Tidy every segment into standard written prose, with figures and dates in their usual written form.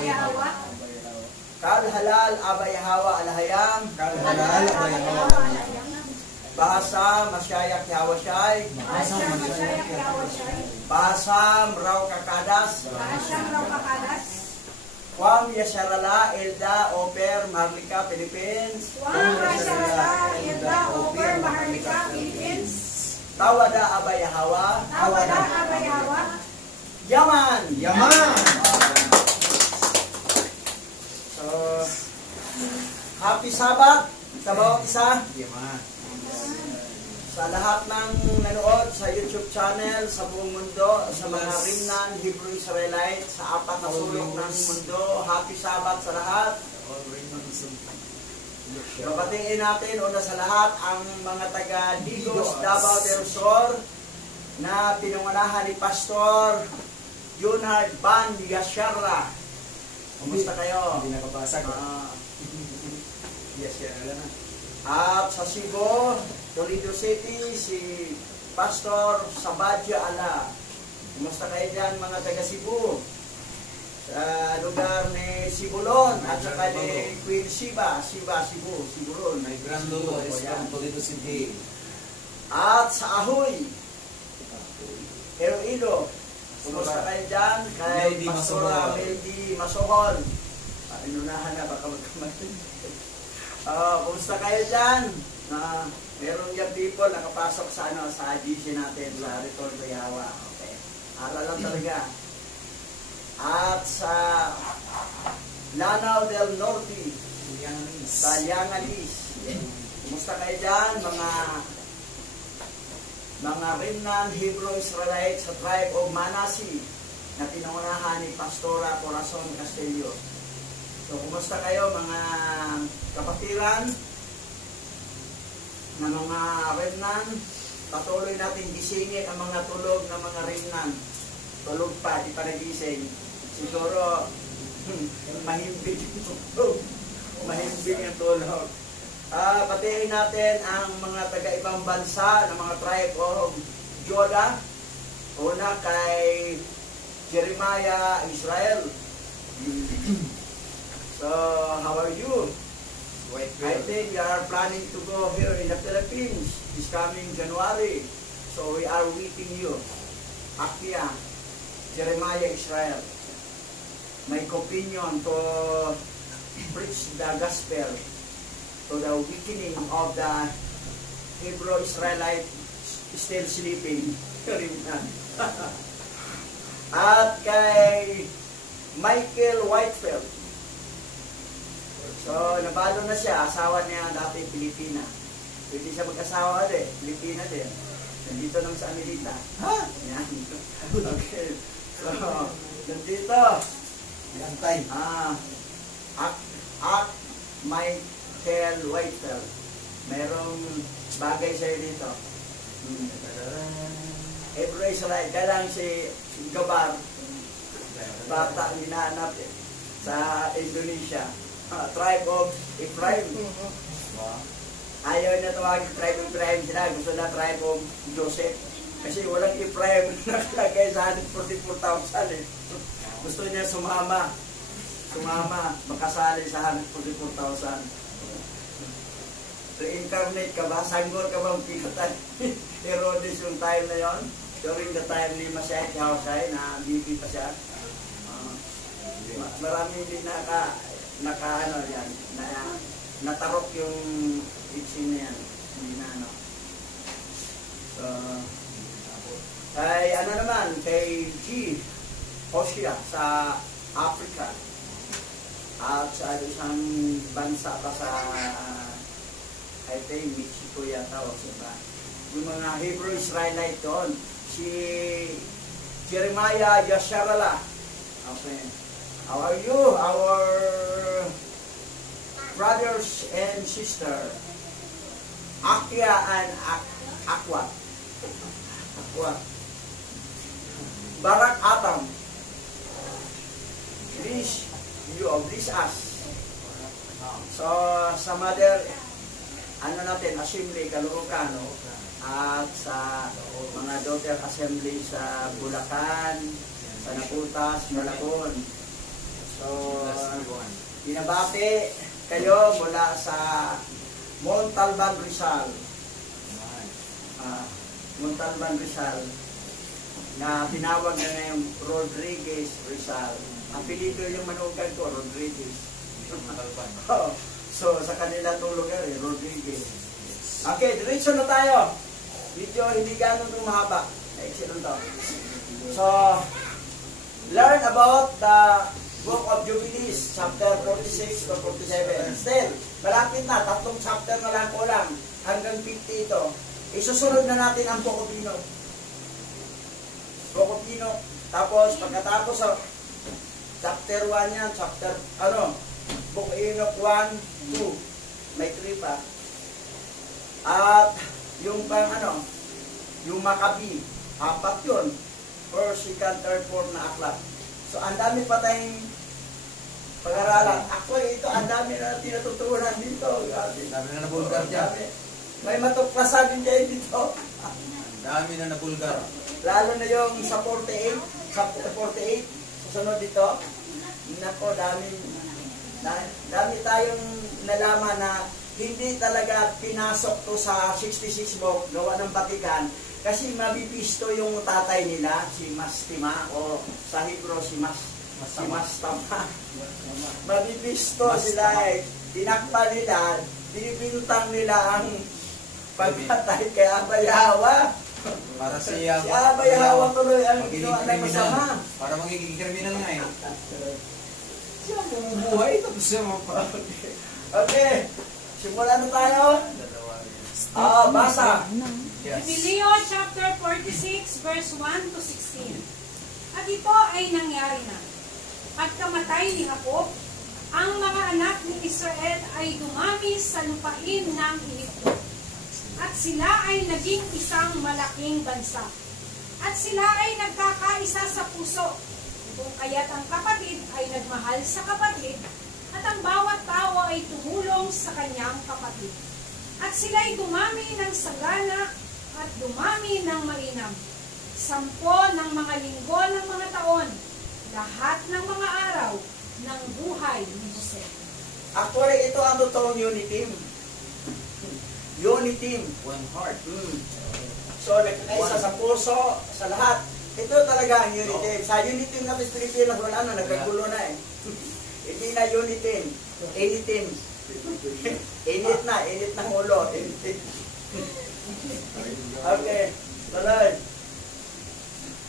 Abayahawa. Kal halal abayahawa alhayam. Kal halal abayahawa alhayam. Bahasa masyayak yawashay. Bahasa masyayak yawashay. Bahasa raw kakadas. Bahasa raw kakadas. Wam Yasharala Elda Oper Maharlika Philippines. Wam Yasharala Elda Oper Maharlika Philippines. Tawada abayahawa. Tawada abayahawa. Yaman. Yaman. So, happy Sabat sa bawat isa. Yaman. Sa lahat ng nanood sa YouTube channel, sa buong mundo, sa mga Rimnan, Hebrew Israelite, sa apat na sulok ng mundo, happy Sabat sa lahat. Babatingin natin una sa lahat ang mga taga Digos, Davao del Sur na pinangunahan ni Pastor Junard Ban Yasharla. Kumusta kayo? Hindi nakabasag. Yes, yan. At sa Cebu, Toledo City, si Pastor Sabadja Ala. Kumusta kayo dyan mga taga Cebu? Sa lugar ni Sibulon at saka ni Queen Sibulon. My grandlolo is from Toledo City. At sa Ahoy, Iloilo. Kumusta kayo dyan? Kay Meldy Pastora Masohol. Meldy Masohol. Inunahan na, baka magkamatin. Kumusta kayo dyan? Meron dyan people nakapasok sa sa GC natin, sa Return to Yawa. Okay. Aral lang talaga. At sa Lanao del Norte, sa Liangalis. Kumusta kayo dyan? Mga Rimnan Hebrew Israelite sa tribe of Manasi na pinangunahan ni Pastora Corazon Castillo. So, kumusta kayo mga kapatiran na mga Rimnan? Patuloy natin gisingin ang mga tulog ng mga Rimnan. Tulog pa, di pa nagising. Siguro, mahimbing yung tulog. Mahimbing yung tulog. Patiin natin ang mga taga-ibang bansa ng mga tribe of Judah. Una kay Jeremiah Israel. So, how are you? I think you are planning to go here in the Philippines this coming January. So, we are waiting you. Akia, Jeremiah Israel. My opinion to preach the gospel to the weakening of the Hebrew Israelite still sleeping. At kay Michael Whitefield. So, nabalo na siya. Asawa niya dati Pilipina. Pwede siya mag-asawa din. Pilipina din. Nandito naman sa Amerika. Ha? Yan. Okay. So, nandito. Yantay. Michael Whitefield. Merong bagay sa'yo dito. Hebrew Israelite. Kaya lang si Gabar, bata hinahanap sa Indonesia. Tribe of Ephraim. Ayaw na tawagin tribe of Ephraim sila. Gusto na tribe of Joseph. Kasi walang Ephraim nakalagay sa 144,000 eh. Gusto niya sumama, makasali sa 144,000. Reincarnate ka ba? Sanggol ka bang pinatay? Herodes yung time na yon? During the time ni Masayat Yaosay na bibi pa siya. Marami hindi natarok yung itchin na yan. Hindi na ano. So, kay ano naman, kay G. Osia sa Africa. At sa isang bansa pa sa I think Mexico yata o siya. Yung mga Hebrew Israelite doon. Si Jeremiah Yasharala. Okay. How are you? Our brothers and sisters. Akia and Aqua. Barak Atam. Please, you bless us. So, sa mother, assembly, Caloocan, at sa mga daughter assembly sa Bulacan, sa Naputas, Malabon. So, binabati kayo mula sa Montalban, Rizal. Montalban, Rizal, na tinawag na ngayong Rodriguez Rizal. Ang apelyido yung manugan ko, Rodriguez. So, sa kanila tulog Rodriguez. Okay, diretso na tayo. Video hindi gano'n itong mahaba. Excellent to. So, learn about the Book of Jubilees, chapter 46 to 47. Still, malapit na, 3 chapter na lang kulang. Hanggang 50 ito. Isusunod na natin ang Book of Enoch. Book of Enoch. Tapos, pagkatapos sa chapter 1 yan, Book of Enoch 1, 2. May 3 pa. At, yung yung Maccabi, 4 yun. 1st, 2nd, 3rd, 4th na aklat. So, ang dami pa tayong pag-aralan. Actually, ito, ang dami na tinatutunan dito. Ang dami na nabulgar dyan. May matuklasan din kayo dito. Ang dami na nabulgar. Lalo na yung sa 48, chapter 48, susunod dito. Nako, dami tayong nalaman na hindi talaga pinasok to sa 66 book, gawa ng Vatican, kasi mabibisto yung tatay nila, si Mastima, o sa Hebrew, si Mastama. Mabibisto sila, tinakpa nila, binibintang nila ang pagkatay kay Abayawa. Para siya, si Abayawa tuloy ang ginawa ng masama. Para magiging kriminal nga eh. Siya bumubuhay, tapos siya Okay, simulan na tayo. Basa. Yes. Jubileo chapter 46 verse 1 to 16. At ito ay nangyari na. Pagkamatay ni Jacob, ang mga anak ni Israel ay dumami sa lupain ng Ehipto. At sila ay naging isang malaking bansa. At sila ay nagkakaisa sa puso. Kung kaya't ang kapatid ay nagmahal sa kapatid, at ang bawat tao ay tumulong sa kanyang kapatid. At sila'y dumami ng sagana at dumami ng mainam. 10 ng mga linggo ng mga taon, lahat ng mga araw ng buhay ni Jose. Actually, ito ang totoong unity. Unity. One heart. So, nagkakaisa sa puso, sa lahat. Ito talaga ang unity. Sa unity na Pilipinas, wala na, nagkagulo na eh. Hindi na unity. Anything. Init ng ulo. Okay, tuloy.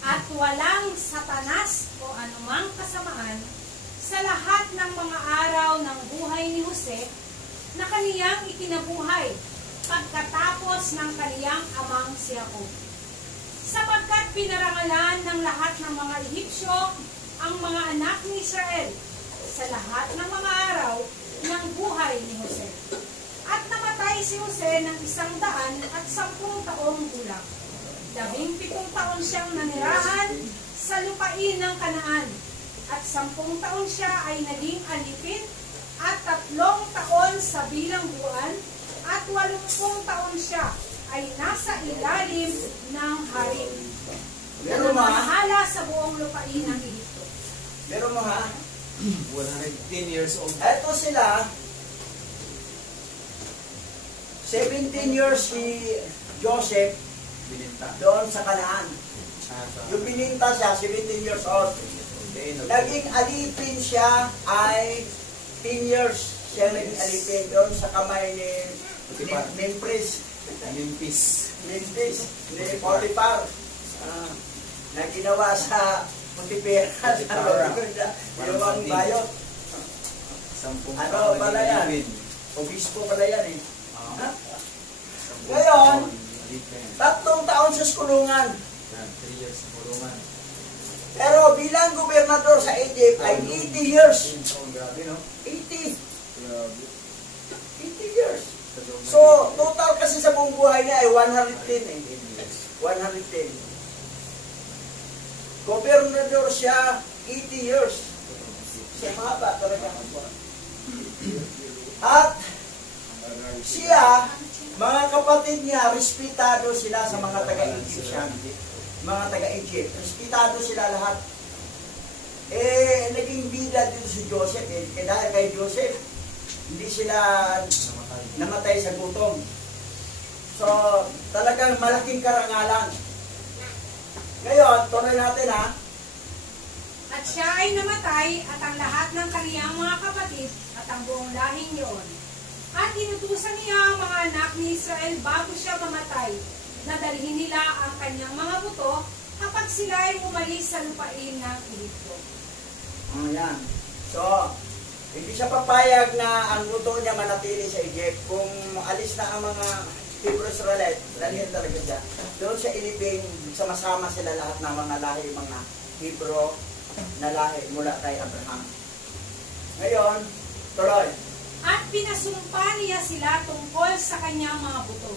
At walang satanas o anumang kasamaan sa lahat ng mga araw ng buhay ni Jose na kaniyang ikinabuhay pagkatapos ng kaniyang amang si Jacob. Sapagkat pinarangalan ng lahat ng mga Ehipsyo ang mga anak ni Israel sa lahat ng mga araw ng buhay ni Jose. At namatay si Jose ng 110 taong gulang. 17 taon siyang nanirahan sa lupain ng Kanaan. At 10 taon siya ay naging alipin at 3 taon sa bilangguan at 80 taon siya ay nasa ilalim ng hari. Meron mo ha? Namahala sa buong lupain ng Ehipto. Meron mo ha? 110 years old. Ito sila, 17 years si Joseph Bininta. doon sa Kanaan. Yung bininta siya, 17 years old. Naging alipin siya ay 10 years. Siya naging alipin doon sa kamay ni Memphis. Ni Potiphar. Na ginawa sa Potiphar. Yung bayot. Ano pala yan? Obispo pala yan eh. Ngayon, 3 taon sa kulungan. 3 years sa kulungan. Pero bilang gobernador sa Egypt ay 80 years. Grabe, no? 80 Grabe. years. So, total kasi sa buong buhay niya ay 110 eh. 110. Gobernador siya 80 years. Siya mahaba talaga. At siya, mga kapatid niya, respetado sila sa mga taga-Egyptian. Mga taga-Egypt. Respetado sila lahat. naging bida dito si Joseph eh. Kaya dahil kay Joseph, hindi sila namatay sa gutom. So, talagang malaking karangalan. Ngayon, tuloy natin ha. At siya ay namatay at ang lahat ng kaniyang mga kapatid at ang buong lahing iyon. At inutusan niya ang mga anak ni Israel bago siya mamatay, na dalhin nila ang kanyang mga buto kapag sila ay umalis sa lupain ng Ehipto. Ayan. So, hindi siya papayag na ang buto niya manatili sa Egypt. Kung alis na ang mga Hebrew Israelite, dalhin talaga siya. Doon siya ilibing, sama-sama sila lahat ng mga lahi, mga Hebrew na lahi mula kay Abraham. Ngayon, tuloy. At pinasumpa niya sila tungkol sa kanyang mga buto,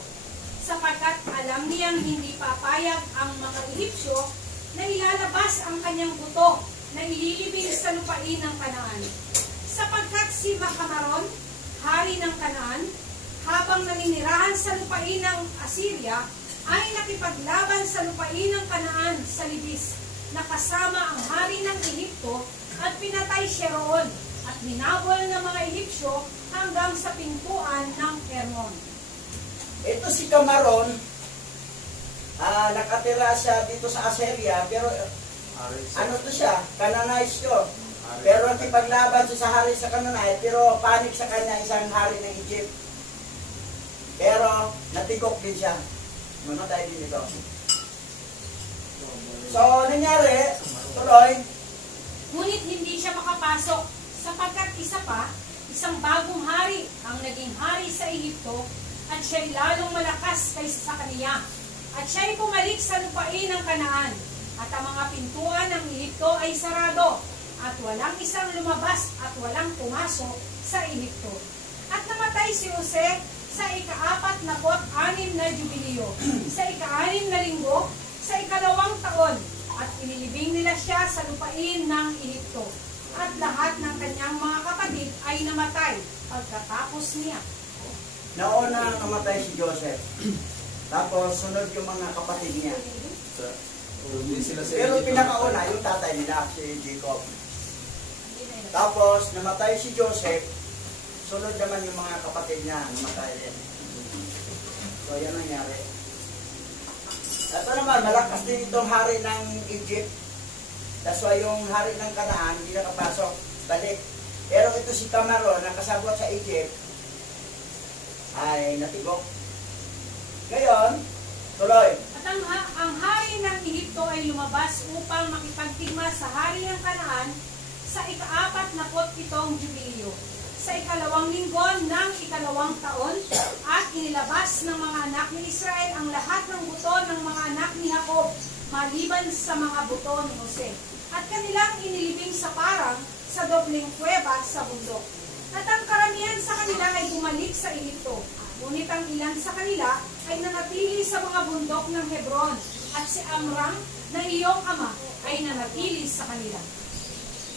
sapagkat alam niyang hindi papayag ang mga Ehipsyo na ilalabas ang kanyang buto na ililibing sa lupain ng Kanaan. Sapagkat si Makamaron, hari ng Kanaan, habang naninirahan sa lupain ng Assyria, ay nakipaglaban sa lupain ng Kanaan sa libis, na kasama ang hari ng Ehipto, at pinatay siya roon, at hinabol ng mga Ehipsyo hanggang sa pintuan ng Hermon. Ito si Kamaron, nakatira siya dito sa Assyria, pero ano to siya? Canaanite to. Pero nakipaglaban siya sa hari sa Canaanite, pero panik sa kanya isang hari ng Egypt. Pero natigok din siya. Mamatay din ito. So, nangyari, tuloy. Ngunit hindi siya makapasok, sapagkat isang bagong hari ang naging hari sa Ehipto, at siya'y lalong malakas kaysa sa kaniya. At siya'y bumalik sa lupain ng Kanaan, at ang mga pintuan ng Ehipto ay sarado, at walang isang lumabas at walang pumasok sa Ehipto. At namatay si Jose sa ika-46 na jubileo, sa ika-6 na linggo, sa ika-2 taon, at inilibing nila siya sa lupain ng Ehipto. At lahat ng kanyang mga kapatid ay namatay pagkatapos niya. Nauna namatay si Joseph. Tapos sunod yung mga kapatid niya. Pero pinakauna yung tatay nila, si Jacob. Tapos namatay si Joseph. Sunod naman yung mga kapatid niya, namatay din. So yan nangyari. Ito naman, malakas din itong hari ng Egypt. That's why yung hari ng Kanaan hindi nakapasok, balik. Pero ito si Kamaron, nakasabot sa Egypt, ay natigok. Ngayon, tuloy. At ang hari ng Ehipto ay lumabas upang makipagtigma sa hari ng Kanaan sa ika-47 jubileo, sa ika-2 linggo ng ika-2 taon, at inilabas ng mga anak ni Israel ang lahat ng buto ng mga anak ni Jacob, maliban sa mga buto ni Jose. At kanilang inilibing sa parang sa dobleng kuweba sa bundok. At ang karamihan sa kanila ay bumalik sa Ehipto. Ngunit ang ilan sa kanila ay nanatili sa mga bundok ng Hebron, at si Amram na iyong ama ay nanatili sa kanila.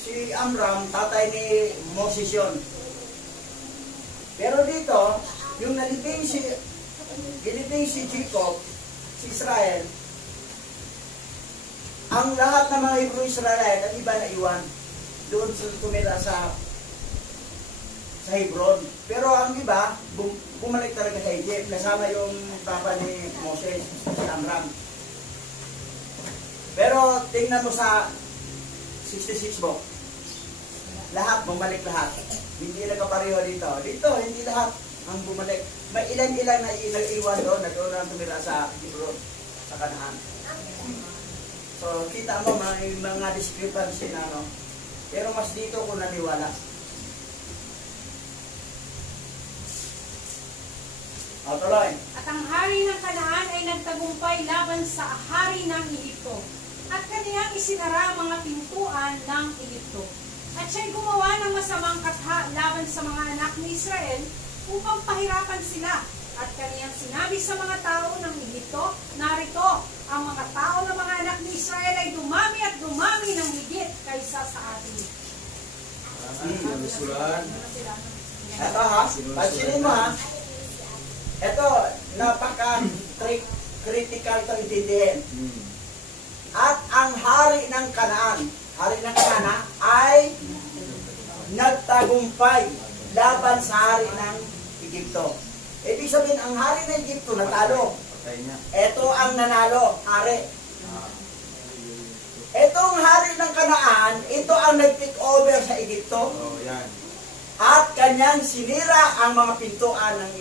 Si Amram, tatay ni Moses yun. Pero dito, yung gilibing si Jacob, si Israel, ang lahat ng mga Hebrew Israelite at iba na iwan doon tumira sa Hebron. Pero ang iba, bumalik talaga sa Egypt. Kasama yung papa ni Moses, si Amram. Pero tingnan mo sa 66 book. Lahat, bumalik lahat. Hindi nagkapareho dito. Dito, hindi lahat ang bumalik. May ilan-ilan na nag-iwan doon, nag-iwan tumira sa Hebron, sa Kanaan. So, kita mo, may mga discrepancy na, no? Pero mas dito ko naniwala. O, tuloy. At ang hari ng Kanaan ay nagtagumpay laban sa hari ng Ehipto, at kaniyang isinara ang mga pintuan ng Ehipto. At siya'y gumawa ng masamang katha laban sa mga anak ni Israel upang pahirapan sila. At kaniyang sinabi sa mga tao ng Ehipto, narito, ang mga tao ng mga anak ni Israel ay dumami at dumami ng higit kaysa sa atin. Ito ha, pansinin mo ha. Ito, napaka-critical ito intindihin. At ang hari ng Kanaan, hari ng Kanaan, ay nagtagumpay laban sa hari ng Egypto. Ibig sabihin, ang hari ng Egypto natalo. Patay niya. Ito ang nanalo, hari. Itong hari ng Kanaan, ito ang nag-take over sa Egypto. Oh, yan. At kanyang sinira ang mga pintuan ng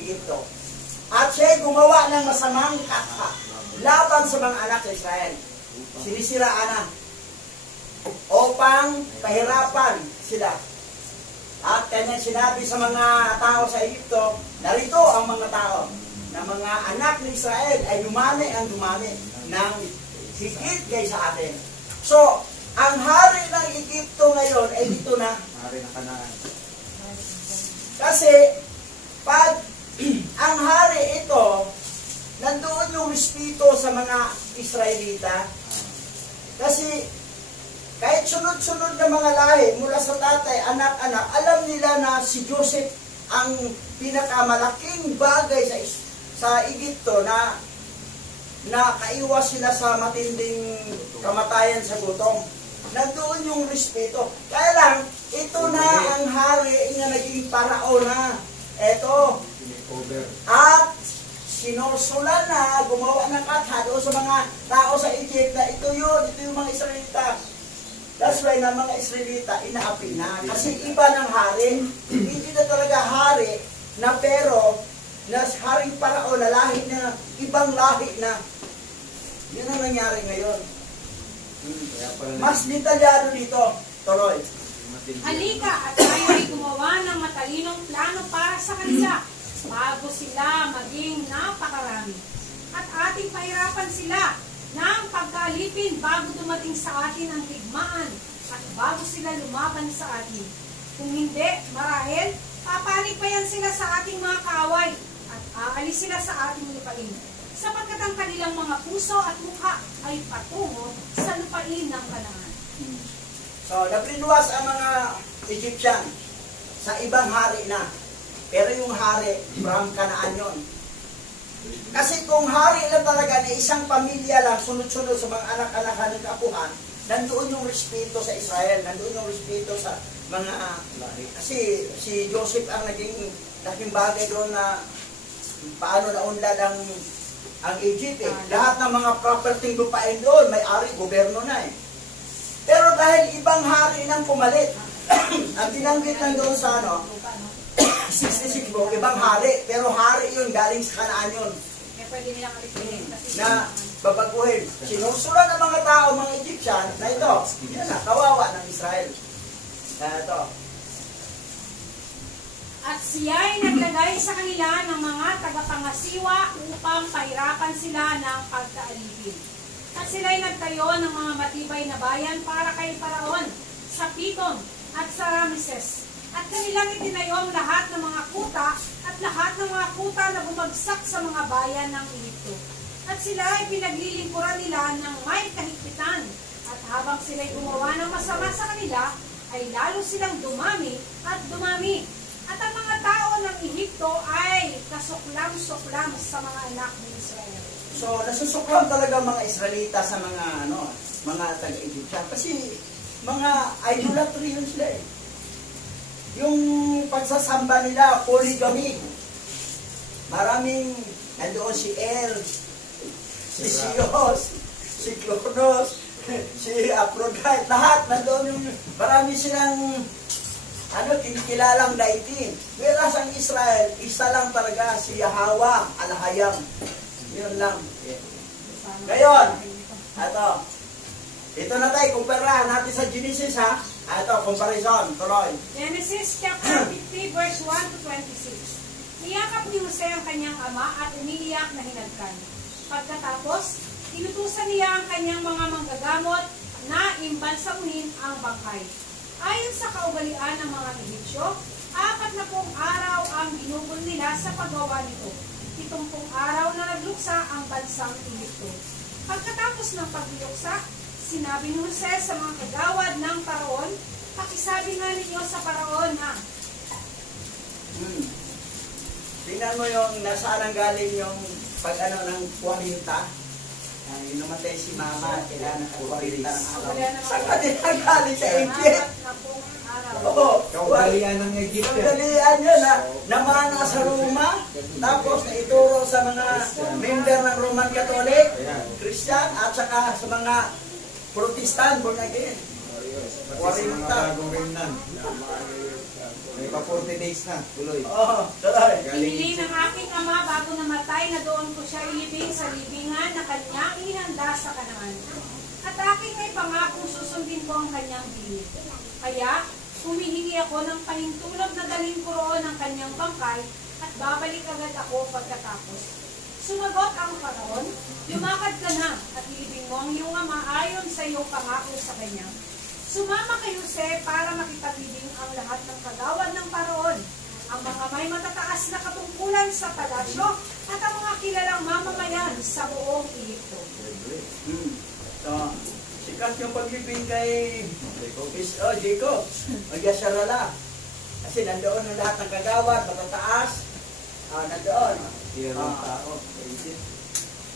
Egypto. At siya gumawa ng masamang katha laban sa mga anak sa Israel. Sinisiraan na upang pahirapan sila. At kanyang sinabi sa mga tao sa Egypto, narito ang mga tao na mga anak ni Israel ay dumami ang dumami ng higit kaysa atin. So, ang hari ng Egypto ngayon ay dito na. Hari ng Kanaan. Kasi, pag ang hari ito, nandoon yung respeto sa mga Israelita. Kasi, kahit sunod-sunod na mga lahi, mula sa tatay, anak-anak, alam nila na si Joseph ang pinakamalaking bagay sa Egypto na kaiwas sila sa matinding kamatayan sa gutom. Nandoon yung respeto. Kaya lang, ito na ang hari na naging parao na. Ito. Over. At sinusulan na, gumawa ng katha doon sa mga tao sa Egypt na ito yung mga Israelita. That's why na mga Israelita, inaapi na. Kasi iba ng hari, hindi na talaga hari na pero na haring parao na lahi na, ibang lahi na. Yun ang nangyari ngayon. Kaya pala Mas detalyado dito. Tuloy. matindi. Halika at tayo ay gumawa ng matalinong plano para sa kanila bago sila maging napakarami. At ating pahirapan sila ng pagkalipin bago dumating sa atin ang digmaan at bago sila lumaban sa atin. Kung hindi, marahil, papaligpayan sila sa ating mga kaaway at aalis sila sa ating lupain. Sapagkat ang kanilang mga puso at mukha ay patungo sa lupain ng Kanaan. So, nabrinwas ang mga Egyptian sa ibang hari na. Pero yung hari, from Kanaan yun. Kasi kung hari lang talaga na isang pamilya lang, sunod-sunod sa mga anak-anak ng kapuhan, nandoon yung respeto sa Israel, nandoon yung respeto sa mga... Kasi si Joseph ang naging bagay doon na paano naunlad ang Egypt eh. Lahat ng mga property lupain doon, may-ari, gobyerno na eh. Pero dahil ibang hari nang pumalit, ang binanggit lang doon sa 66 book, ibang hari, pero hari yun, galing sa Kanaan yun, Kaya pwede nilang alisin kasi na babaguhin. Sinusulan ng mga tao, mga Egyptian, na ito, yan na, kawawa ng Israel. Ito. At siya'y naglagay sa kanila ng mga tagapangasiwa upang pahirapan sila ng pagkaalipin. At sila'y nagtayo ng mga matibay na bayan para kay Paraon sa Piton at sa Rameses. At kanilang itinayo ang lahat ng mga kuta at lahat ng mga kuta na bumagsak sa mga bayan ng Egypto. At sila ay pinaglilingkuran nila ng may kahigpitan. At habang sila'y gumawa ng masama sa kanila, ay lalo silang dumami at dumami. At ang mga tao ng Egypto ay kasuklam-suklam sa mga anak ng Israel. So, nasusuklam talaga mga Israelita sa mga taga-Egyptian. Kasi, mga idolatry yun sila eh. Yung pagsasamba nila, polygamy. Maraming, nandoon si El, si Sios, si Kronos, si Aphrodite, lahat nandoon yung, marami silang, kinikilalang deity. Whereas ang Israel, isa lang talaga si Yahweh, Al-Hayam. Yun lang. Ngayon, ito na tayo, kumparahan natin sa Genesis ha. Ito, comparison, tuloy. Genesis chapter 50 verse 1 to 26. Niyakap ni Jose ang kanyang ama at umiiyak na hinagkan. Pagkatapos, inutusan niya ang kanyang mga manggagamot na imbalsamuhin ang bangkay. Ayon sa kaugalian ng mga Egyptyo, 40 araw ang ginugol nila sa paggawa nito. 70 araw na nagluksa ang bansang Egypto. Pagkatapos ng pagluksa, sinabi ni Jose sa mga kagawad ng Paraon, pakisabi nga ninyo sa Paraon na, Tingnan mo yung nasaan ang galing yung pag ng 40. Yung namatay si mama, kailangan nakakuha ng araw. Wala na Saan ka din nagaling sa Egypt? Apat na pong araw. Oo. Kaugalian ng Egypt. Kaugalian yun na namana sa Roma, tapos naituro sa mga member ng Roman Catholic, Christian, at saka sa mga Protestant, born again. Pati sa mga bagong remnant. May pa 40 days na, tuloy. Oo, tuloy. Pinili ng aking ama bago namatay na doon ko siya ilibing sa libingan na kanyang inihanda sa Kanaan. At aking may pangakong susundin ko ang kanyang bilid. Kaya, humihingi ako ng pahintulot na dalhin ko roon ang kanyang bangkay at babalik agad ako pagkatapos. Sumagot ang Faraon, lumakad ka na at ilibing mo ang iyong ama ayon sa iyong pangako sa kanya. Sumama kay Jose para makipaglibing ang lahat ng kagawad ng Paraon, ang mga may matataas na katungkulan sa palasyo at ang mga kilalang mamamayan sa buong Ehipto. So, sikat yung paglibing kay Jacob. Magyasarala. Kasi nandoon ang lahat ng kagawad, matataas. Nandoon. Tao.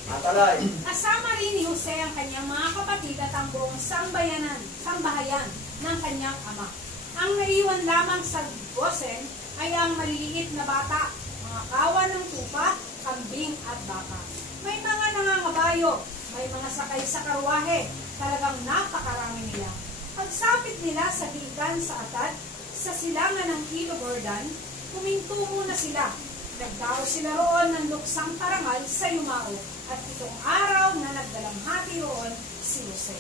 Matalay. Kasama rin ni Jose ang kanyang mga kapatid at ang buong sambahayan ng kanyang ama. Ang naiwan lamang sa Gosen ay ang maliliit na bata, mga kawan ng tupa, kambing at baka. May mga nangangabayo, may mga sakay sa karwahe, talagang napakarami nila. Pagsapit nila sa higan sa Atad, sa silangan ng Kilo Jordan, huminto muna sila. Nagdao sila roon ng luksang parangal sa Yumao at itong araw na nagdalamhati roon si Jose.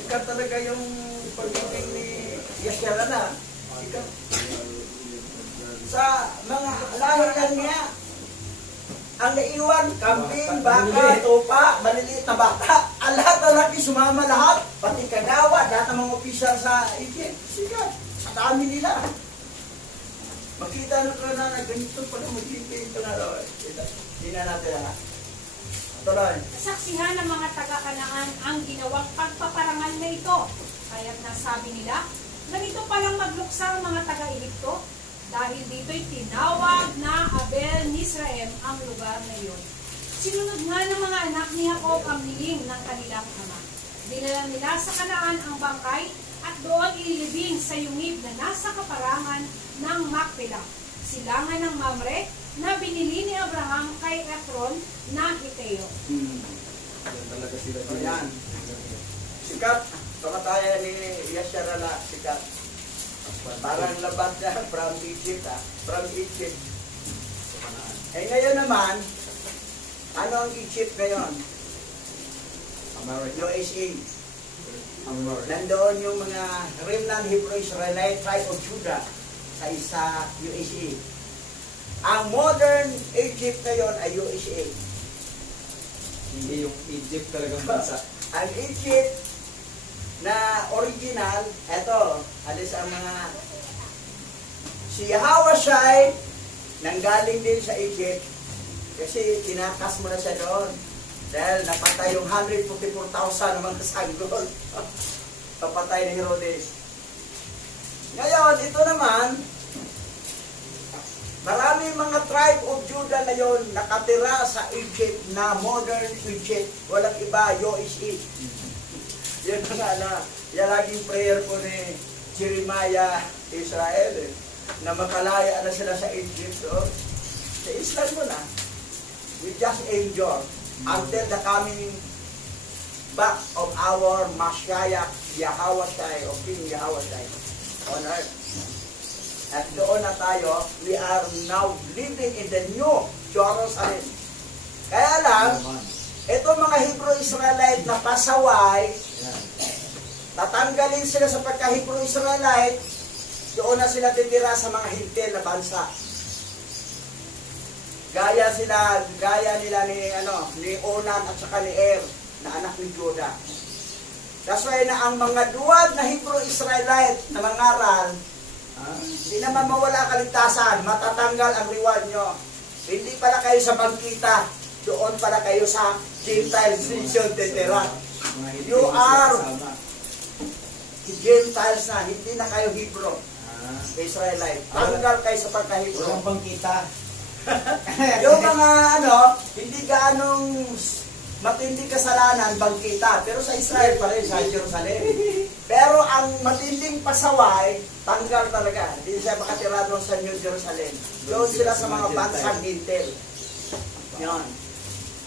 Sikat talaga yung paglibing ni Yasharala. Sikat. Sa mga lahiran niya, ang naiwan, kambing, baka, tupa, maliliit na bata, lahat na natin sumama lahat, pati kagawa, lahat ng mga opisyal sa Egypt. Sikat. Sa dami nila. Makita na ko na ganito pala maglipin ito na raw. Hindi na natin lahat. Tuloy. Saksihan ng mga taga-Kanaan ang ginawang pagpaparangal na ito. Kaya't nasabi nila, ganito palang magluksa ang mga taga-Ehipto dahil dito'y tinawag na Abel Nisraem ang lugar na iyon. Sinunod nga ng mga anak ni Jacob ang niling ng kanilang ama. Dinala nila sa Kanaan ang bangkay at doon ililibing sa yungib na nasa kaparangan ng Makpela, silangan ng Mamre na binili ni Abraham kay Ephron na Hiteo. Yan talaga sila. Ayan. Sikat. Kamatayan ni Yasharala. Sikat. Parang labat na from Egypt. From Egypt. Eh ngayon naman, ano ang Egypt ngayon? America. USA. America. Nandoon yung mga remnant Hebrew Israelite tribe of Judah sa USA. Ang modern Egypt ngayon ay USA. Hindi yung Egypt talagang bansa. Ang Egypt na original, eto, alis ang mga si Yahawashi nanggaling din sa Egypt kasi tinakas mo na siya doon dahil napatay yung 144,000 ng mga sanggol. Napatay ni Herodes. Ngayon, ito naman, maraming mga tribe of Judah ngayon nakatira sa Egypt na modern Egypt. Walang iba, USA. Yan na, yan laging prayer ko ni Jeremiah Israel na makalaya na sila sa Egypt. Sa Islam mo na, we just enjoy until the coming back of our Messiah, Yahawashi, o King Yahawashi on earth. At doon na tayo, we are now living in the new Jerusalem. Kaya lang, ito mga Hebrew Israelite na pasaway, tatanggalin sila sa pagka-Hebrew Israelite, doon na sila titira sa mga hintil na bansa. Gaya nila ni Onan at saka ni Er, na anak ni Judah. That's why na ang mga duwag na Hebrew Israelite na mangaral, hindi naman mawala kaligtasan, matatanggal ang reward nyo. Hindi pala kayo sa bangkita, doon pala kayo sa Gentile nation titira. You are Gentiles na, hindi na kayo Hebrew. Israelite. Tanggal kayo sa pagka-Hebrew. Walang bangkita. Yung mga hindi ganong matinding kasalanan, bangkita. Pero sa Israel pa rin, sa Jerusalem. Pero ang matinding pasaway, tanggal talaga. Hindi siya makatira doon sa New Jerusalem. Doon sila sa mga bansang Hintil. Yun.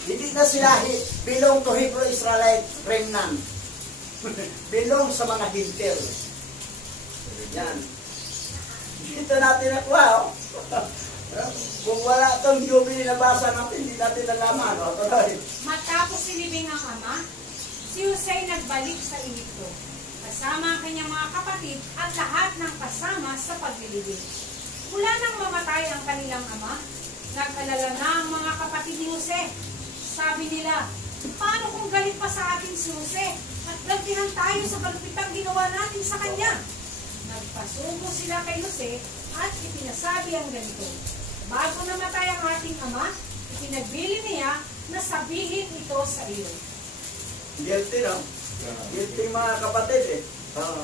Hindi na sila belong to Hebrew Israelite remnant. Belong sa mga Hintil. Yan. Dito natin nakuha, oh. Kung wala itong jubilee na basa natin, hindi natin nalaman. O, tuloy. Matapos silibing ang ama, si Jose nagbalik sa Ehipto, kasama ang kanyang mga kapatid at lahat ng kasama sa paglilibing. Mula nang mamatay ang kanilang ama, nag-alala na ang mga kapatid ni Jose. Sabi nila, paano kung galit pa sa atin si Jose at gantihan tayo sa kalupitang ginawa natin sa kanya? Nagpasugo sila kay Jose at ipinasabi ang ganito. Bago namatay ang ating ama, ipinagbili niya na sabihin ito sa iyo. Guilty, no? Guilty mga kapatid, eh. Oo.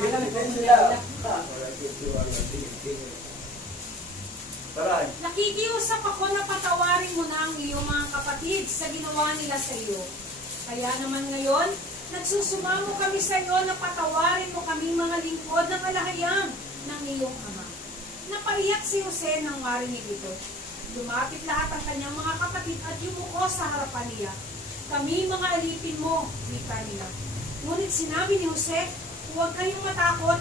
Guilty sila. Taray. Nakikiusap ako na patawarin mo na ang iyong mga kapatid sa ginawa nila sa iyo. Kaya naman ngayon, nagsusumamo kami sa iyo na patawarin mo kami mga lingkod ng alahayang ng iyong ama. Napaiyak si Jose nang marinig ito. Lumapit lahat ang kanyang mga kapatid at yumuko sa harapan niya. Kami mga alipin mo, wika nila. Ngunit sinabi ni Jose, huwag kayong matakot,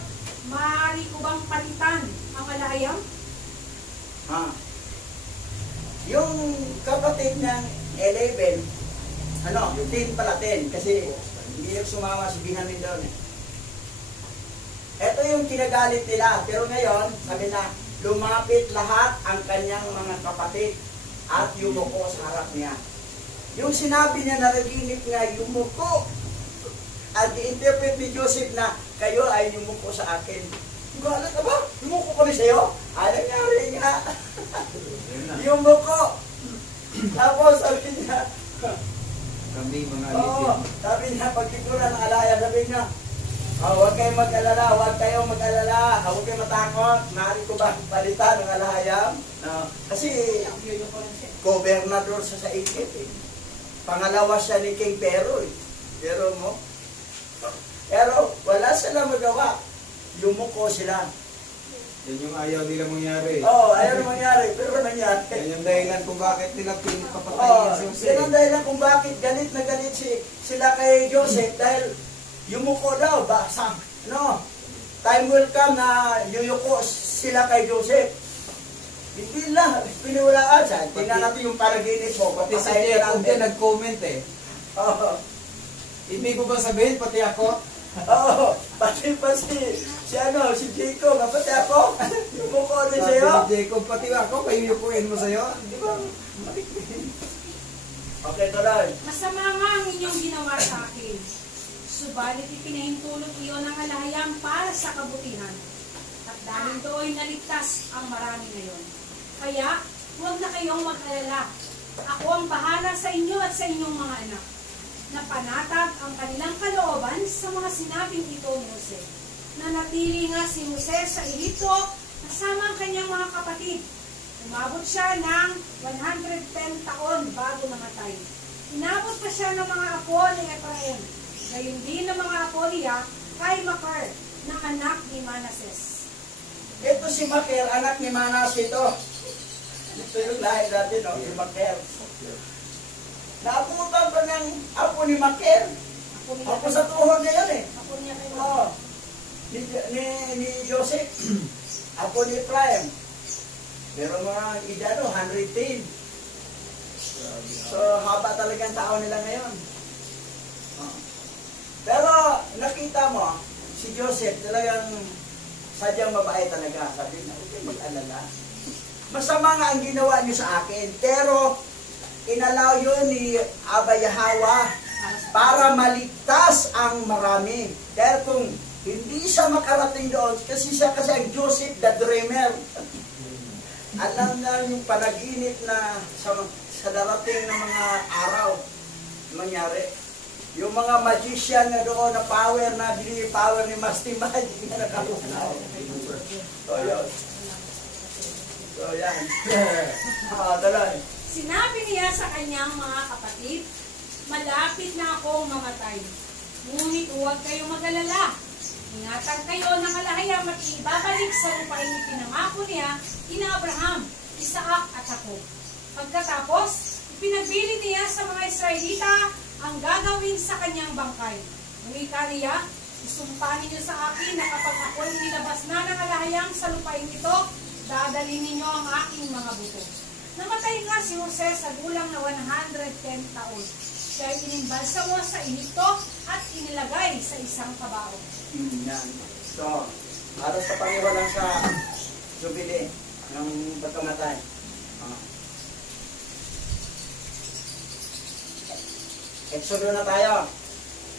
maaari ko bang palitan ang alahayang? Ha? Yung kapatid ng 11, 10 pala 10, kasi hindi yung sumama si Benjamin doon, eh. Ito yung kinagalit nila. Pero ngayon, sabi na, lumapit lahat ang kanyang mga kapatid at yumuko sa harap niya. Yung sinabi niya na naginip nga, yumuko. At i-interpret ni Joseph na, kayo ay yumuko sa akin. Galit ka ba? Yumuko kami sa'yo? Nangyari nga. Yumuko. Tapos sabi niya, Kami mga oo, alipin. sabi niya, pagkikura ng alaya, sabi niya, huwag kayong mag-alala, huwag kayong mag-alala, huwag kayong matakot, maaari ko ba palitan ng alahayam? Kasi, gobernador siya sa Egypt, eh. Pangalawa siya ni King Pero, eh. Pero, wala sila magawa. Yumuko sila. Yan yung ayaw nila mangyari. Oo, ayaw na mangyari, pero nangyari. Yan yung dahilan kung bakit nila pinapatayin si Jose. Yan ang dahilan kung bakit galit na galit sila kay Joseph, dahil yumuko daw, time will come na yuyuko sila kay Joseph. Hindi lang, piniwalaan siya. Tingnan natin yung panaginip mo. Pati si Jacob din nag-comment, eh. Oo. Ibig ko ba sabihin, pati ako? Oo. Pati si Jacob, pati ako. Yumuko din Sabi sa'yo. ni Jacob, pati ako, kayuyukuin mo sa'yo. Di ba? Okay, tuloy. Masama nga ang inyong ginawa sa akin. Subalit ipinahintulot iyon ng alahayang para sa kabutihan. At dahil doon naligtas ang marami ngayon. Kaya, huwag na kayong mag-alala. Ako ang bahala sa inyo at sa inyong mga anak. Napanatag ang kanilang kalooban sa mga sinabing ito ni Jose. Nanatili nga si Jose sa Ehipto kasama ang kanyang mga kapatid. Umabot siya ng 110 taon bago namatay. Inabot pa siya ng mga apo ni Ephraim. Gayon din ng mga apo niya kay Makar na anak ni Manases. Ito si Maker, anak ni Manas ito. Ito yung lahi natin, no? Si Maker. Naabutan pa ng apo ni Maker. Apo sa tuhod niya yan, eh. Apo niya kay Oo. Makar. Ni Joseph. Apo ni Ephraim. Pero mga edad, 110. So, haba talagang tao nila ngayon. Pero, nakita mo, si Joseph talagang sadyang babae talaga. Sabi na, okay, mag-alala. Masama nga ang ginawa niyo sa akin. Pero, inalaw yun ni Abba Yahawa para maligtas ang marami. Dahil kung hindi siya makarating doon, kasi ang Joseph the Dreamer. Alam na yung panaginip na sa darating ng mga araw mangyari. Yung mga magician na doon na power na binili power ni Master Magic na nakakunaw. So, yun. So, yan. Tuloy. Sinabi niya sa kanyang mga kapatid, malapit na akong mamatay. Ngunit huwag kayong mag-alala. Ingatan kayo ng alahayam at ibabalik sa lupain ipinangako niya kina Abraham, Isaac at Jacob. Pagkatapos, ipinabili niya sa mga Israelita ang gagawin sa kanyang bangkay. Wika niya, isumpa ninyo sa akin na kapag ako'y nilabas na ng alahayam sa lupain ito, dadalhin ninyo ang aking mga buto. Namatay nga si Jose sa gulang na 110 taon. Siya ay inimbalsamo sa Ehipto at inilagay sa isang kabao. Yan. So, aros sa Panginoon lang sa Jubilee ng pagkamatay. Exodo na tayo.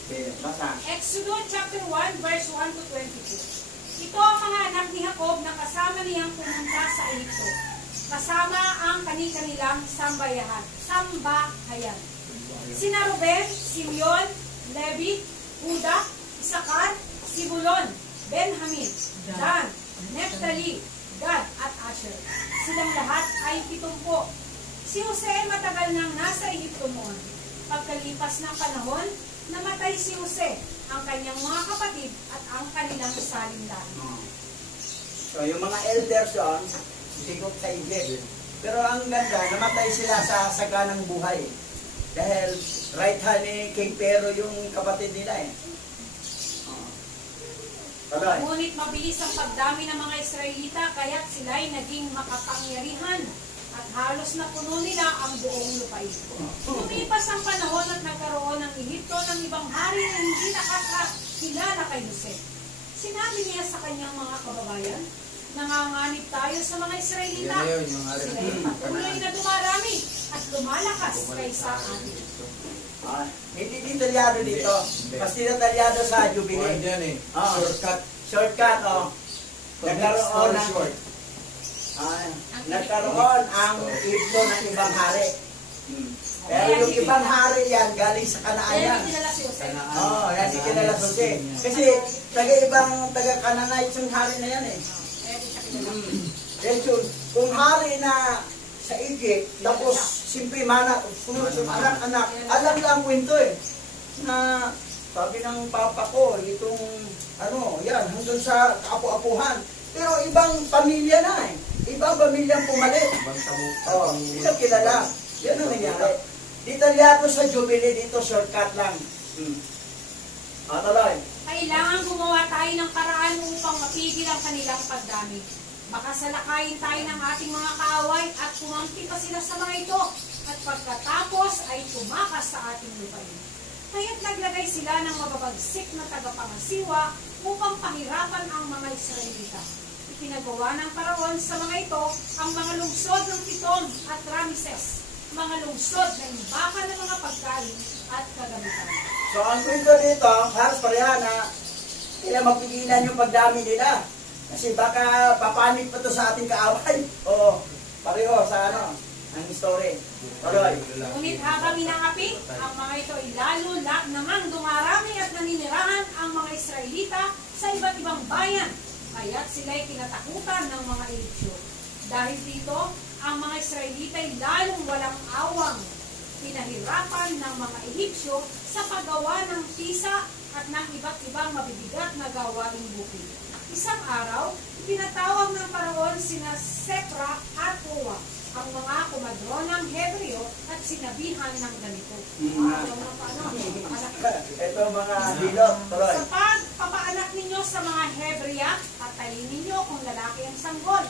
Okay, basta. Exodus chapter 1 verse 1 to 22. Ito ang mga anak ni Jacob na kasama niyang pumunta sa Ehipto. Kasama ang kani-kanilang sambahayan. Sina Ruben, Simeon, Levi, Huda, Isakar, Sibulon, Benjamin, Dan, Neftali, Gad at Asher. Silang lahat ay 70. Si Jose ay matagal nang nasa Ehipto noon. Pagkalipas ng panahon, namatay si Jose, ang kanyang mga kapatid at ang kanilang salindan. So, yung mga elders doon, sigok sa Egypt. Pero ang ganda, namatay sila sa saganang buhay. Dahil right hand ni King Pero yung kapatid nila eh. Ngunit mabilis ang pagdami ng mga Israelita, kaya't sila'y naging makapangyarihan at halos na puno nila ang buong lupain. Lumipas ang panahon at nagkaroon ng Ehipto ng ibang hari na hindi nakakakilala kay Jose. Sinabi niya sa kanyang mga kababayan, nanganganib tayo sa mga Israelita. Sila'y patuloy na dumarami at lumalakas kaysa atin. Hindi detalyado dito. Mas detalyado sa Jubilee. Shortcut. Shortcut, oh. Nagkaroon ng nagkaroon ang iblo ng ibang hari. Pero yung ibang hari yan, galing sa Kanaan yan. Kilala si Jose. Oo, yan si kilala si Jose. Kasi taga-Canaanite yung hari na yan eh. Kung hari na sa Egypt, tapos simple sunod anak-anak, alam lang kwento eh. Na sabi ng papa ko, itong yan, hanggang sa kaapu-apuhan. Pero ibang pamilya na eh. Ibang pamilyang pumalit. Hindi kilala. Yan ang nangyari. Detalyado sa Jubilee, dito shortcut lang. Tuloy. Kailangan gumawa tayo ng paraan upang mapigil ang kanilang pagdami. Baka salakayin tayo ng ating mga kaaway at kumampi pa sila sa mga ito at pagkatapos ay tumakas sa ating lupain. Kaya't naglagay sila ng mababagsik na tagapangasiwa upang pahirapan ang mga Israelita. Ipinagawa ng Paraon sa mga ito ang mga lungsod ng Piton at Rameses, mga lungsod na imbakan ng mga pagkain at kagamitan. So ang kwento dito, halos pareha na sila mapigilan yung pagdami nila. Kasi baka papanik pa to sa ating kaaway. O pareho sa ang story. Tuloy. Ngunit habang inaapi, ang mga ito ay lalo namang dumarami at naninirahan ang mga Israelita sa iba't ibang bayan. Kaya't sila'y kinatakutan ng mga Ehipsyo. Dahil dito, ang mga Israelita ay lalong walang awang. Pinahirapan ng mga Ehipsyo sa paggawa ng tisa at ng iba't ibang mabibigat na gawaing bukid. Isang araw, pinatawag ng Paraon sina Sepra at Puwa, ang mga kumadronang Hebreo at sinabihan ng ganito. Ito mga bilog. Tuloy. Sa pagpapaanak ninyo sa mga Hebrea, patayin ninyo kung lalaki ang sanggol,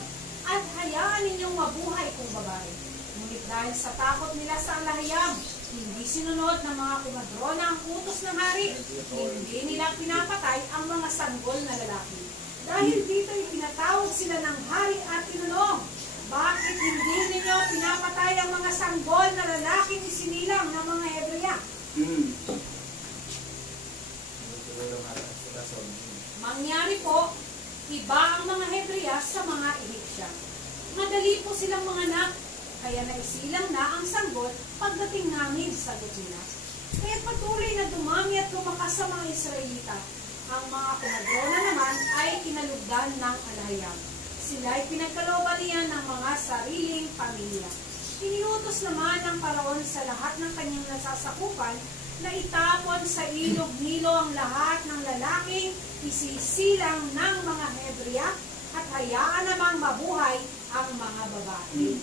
at hayaan ninyong mabuhay kung babae. Ngunit dahil sa takot nila sa alahayam, hindi sinunod ng mga kumadrona ang utos ng hari, hindi nila pinapatay ang mga sanggol na lalaki. Dahil dito ipinatawag sila ng hari at tinanong, bakit hindi ninyo pinapatay ang mga sanggol na lalaking isinilang ng mga Hebrea? Mangyari po, iba ang mga Hebrea sa mga Ehipsya. Madali po silang mga anak, kaya naisilang na ang sanggol pagdating namin sa Gutila. Kaya patuloy na dumami at lumakas sa mga Israelita. Ang mga kumadrona naman ay kinalugdan ng alahayam. Sila ay pinagkalooban niya ng mga sariling pamilya. Iniutos naman ng Paraon sa lahat ng kanyang nasasakupan na itapon sa ilog Nilo ang lahat ng lalaking isisilang ng mga Hebrea at hayaan namang mabuhay ang mga babae.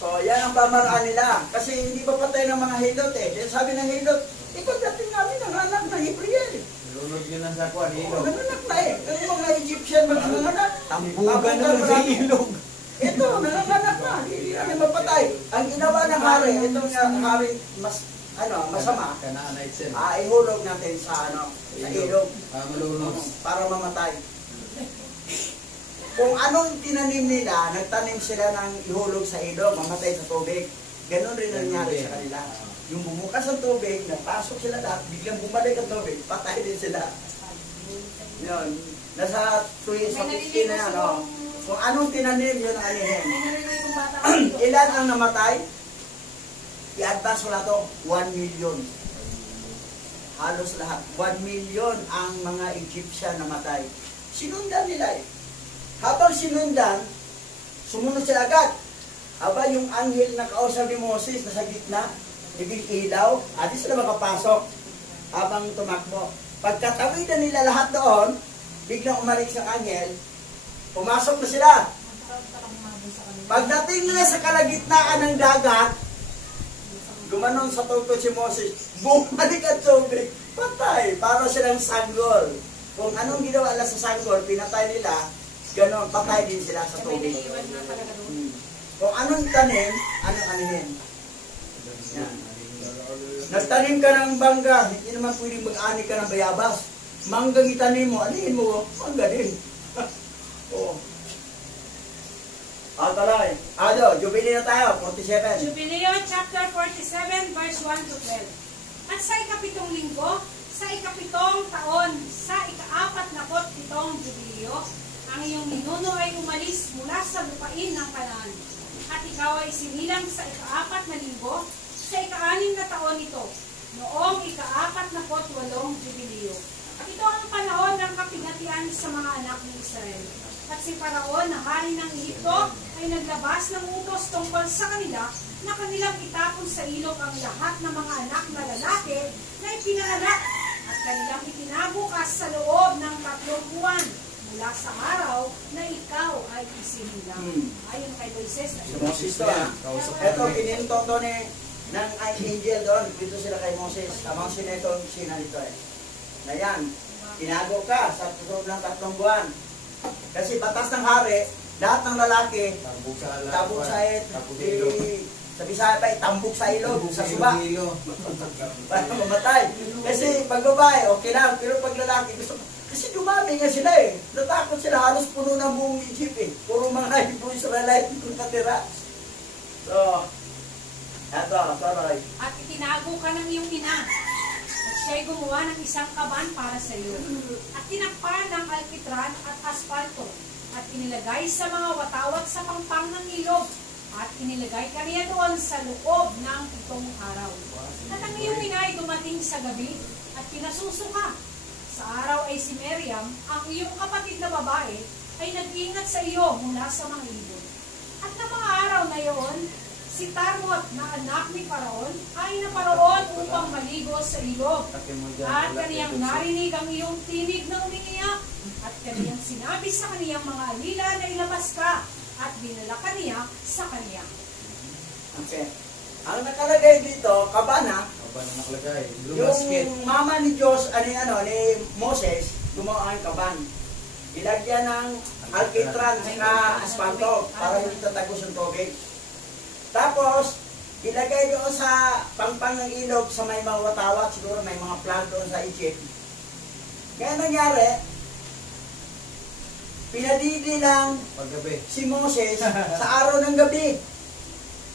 So, yan ang pamaraan nila. Kasi hindi pa patay ng mga Hilot eh. Kaya sabi ng Hilot, pagdating namin ng anak ng Hebriel. Nilunod yun na sa kwan, Oo, ilog. nanganak na eh. Yung mga Egyptian nanganak. Tambugan naman sa ilog. Ito, nanganak na. Hindi namin mapatay. Ang ginawa ng hari, itong hari masama, Kanaan itself. ihulog natin sa ilog Malunod. para mamatay. Kung anong tinanim nila, nagtanim sila ng ihulog sa ilog, mamatay sa tubig. Ganon rin ang nangyari sa kanila. Yung bumukas ang tubig, napasok sila lahat, biglang bumalik ang tubig, patay din sila. Yun. Nasa sa 15 na yan. Kung anong tinanim, yun ang anihin. Ilan ang namatay? I-advance wala to, 1 million. Halos lahat. 1 million ang mga Egyptian namatay. Sinundan nila eh. Habang sinundan, sumunod sila agad. Habang yung anghel na kausap ni Moses nasa gitna, ibig ilaw, di sila makapasok habang tumakbo. Pagkatawidan nila lahat doon, biglang umalik sa anghel, pumasok na sila. Pagdating nila sa kalagitnaan ng dagat, gumanon sa tungkol si Moses, bumalik ang tubig, patay, para silang sanggol. Kung anong ginawa nila sa sanggol, pinatay nila, ganon, patay din sila sa tubig. Kung anong tanim, anong anihin. Yan. Nagtanim ka ng bangga, hindi naman pwedeng mag-ani ka ng bayabas. Manggang itanim mo, anihin mo, mangga din. Oo. Talay. Jubileo na tayo, 47. Jubileo chapter 47 verse 1 to 12. At sa ikapitong linggo, sa ikapitong taon, sa ika-47 Jubileo, ang iyong ninuno ay umalis mula sa lupain ng Kanaan. At ikaw ay sinilang sa ika-4 na linggo, sa ika-6 na taon nito, noong ika-48 Jubileo. At ito ang panahon ng kapigatian sa mga anak ng Israel. At si Paraon na hari ng Ehipto ay naglabas ng utos tungkol sa kanila na kanilang itapon sa ilog ang lahat ng mga anak na lalaki na ipinanganak at kanilang itinabukas sa loob ng 3 buwan mula sa araw na ikaw ay isinilang. Ayon kay Moises na Moses to Ito, kininto to ng angel doon. Dito sila kay Moses. Tamang sinetong sinalito eh. Na yan, tinago ka sa loob ng 3 buwan. Kasi batas ng hari, lahat ng lalaki, tabog sa sa Bisaya pa, tambok sa ilog, sa suba. Para mamatay. Kasi pag babae, okay lang. Pero pag lalaki, gusto kasi dumami nga sila eh. Natakot sila, halos puno ng buong Egypt eh. Puro mga Hebrew Israelite kung natira. So, eto, sorry. At itinago ka ng iyong ina. At siya'y gumawa ng isang kaban para sa iyo. At tinakpan ng alkitran at asfalto. At inilagay sa mga watawat sa pangpang ng ilog. At inilagay ka niya doon sa loob ng 7 araw. At ang iyong ina ay dumating sa gabi at pinasusuka. Sa araw ay si Miriam, ang iyong kapatid na babae, ay nag-ingat sa iyo mula sa mga ibon. At na mga araw na iyon, si Tarmot na anak ni Paraon ay naparoon upang maligo sa ilog. At kaniyang narinig ang iyong tinig na umiiyak. At kaniyang sinabi sa kaniyang mga alila na ilabas ka. At dinala kaniya sa kaniya. Okay. Ang nakalagay dito, kabana, nakalagay. yung mama ni Diyos, ni Moses, gumawa ang kaban. Ilagyan ng alkitran sa asfalto para hindi tatagos ang tubig. Tapos, ilagay doon sa pangpang ng ilog sa may mga watawat, siguro may mga plant doon sa Egypt. Kaya nangyari, pinadidi lang si Moses sa araw ng gabi.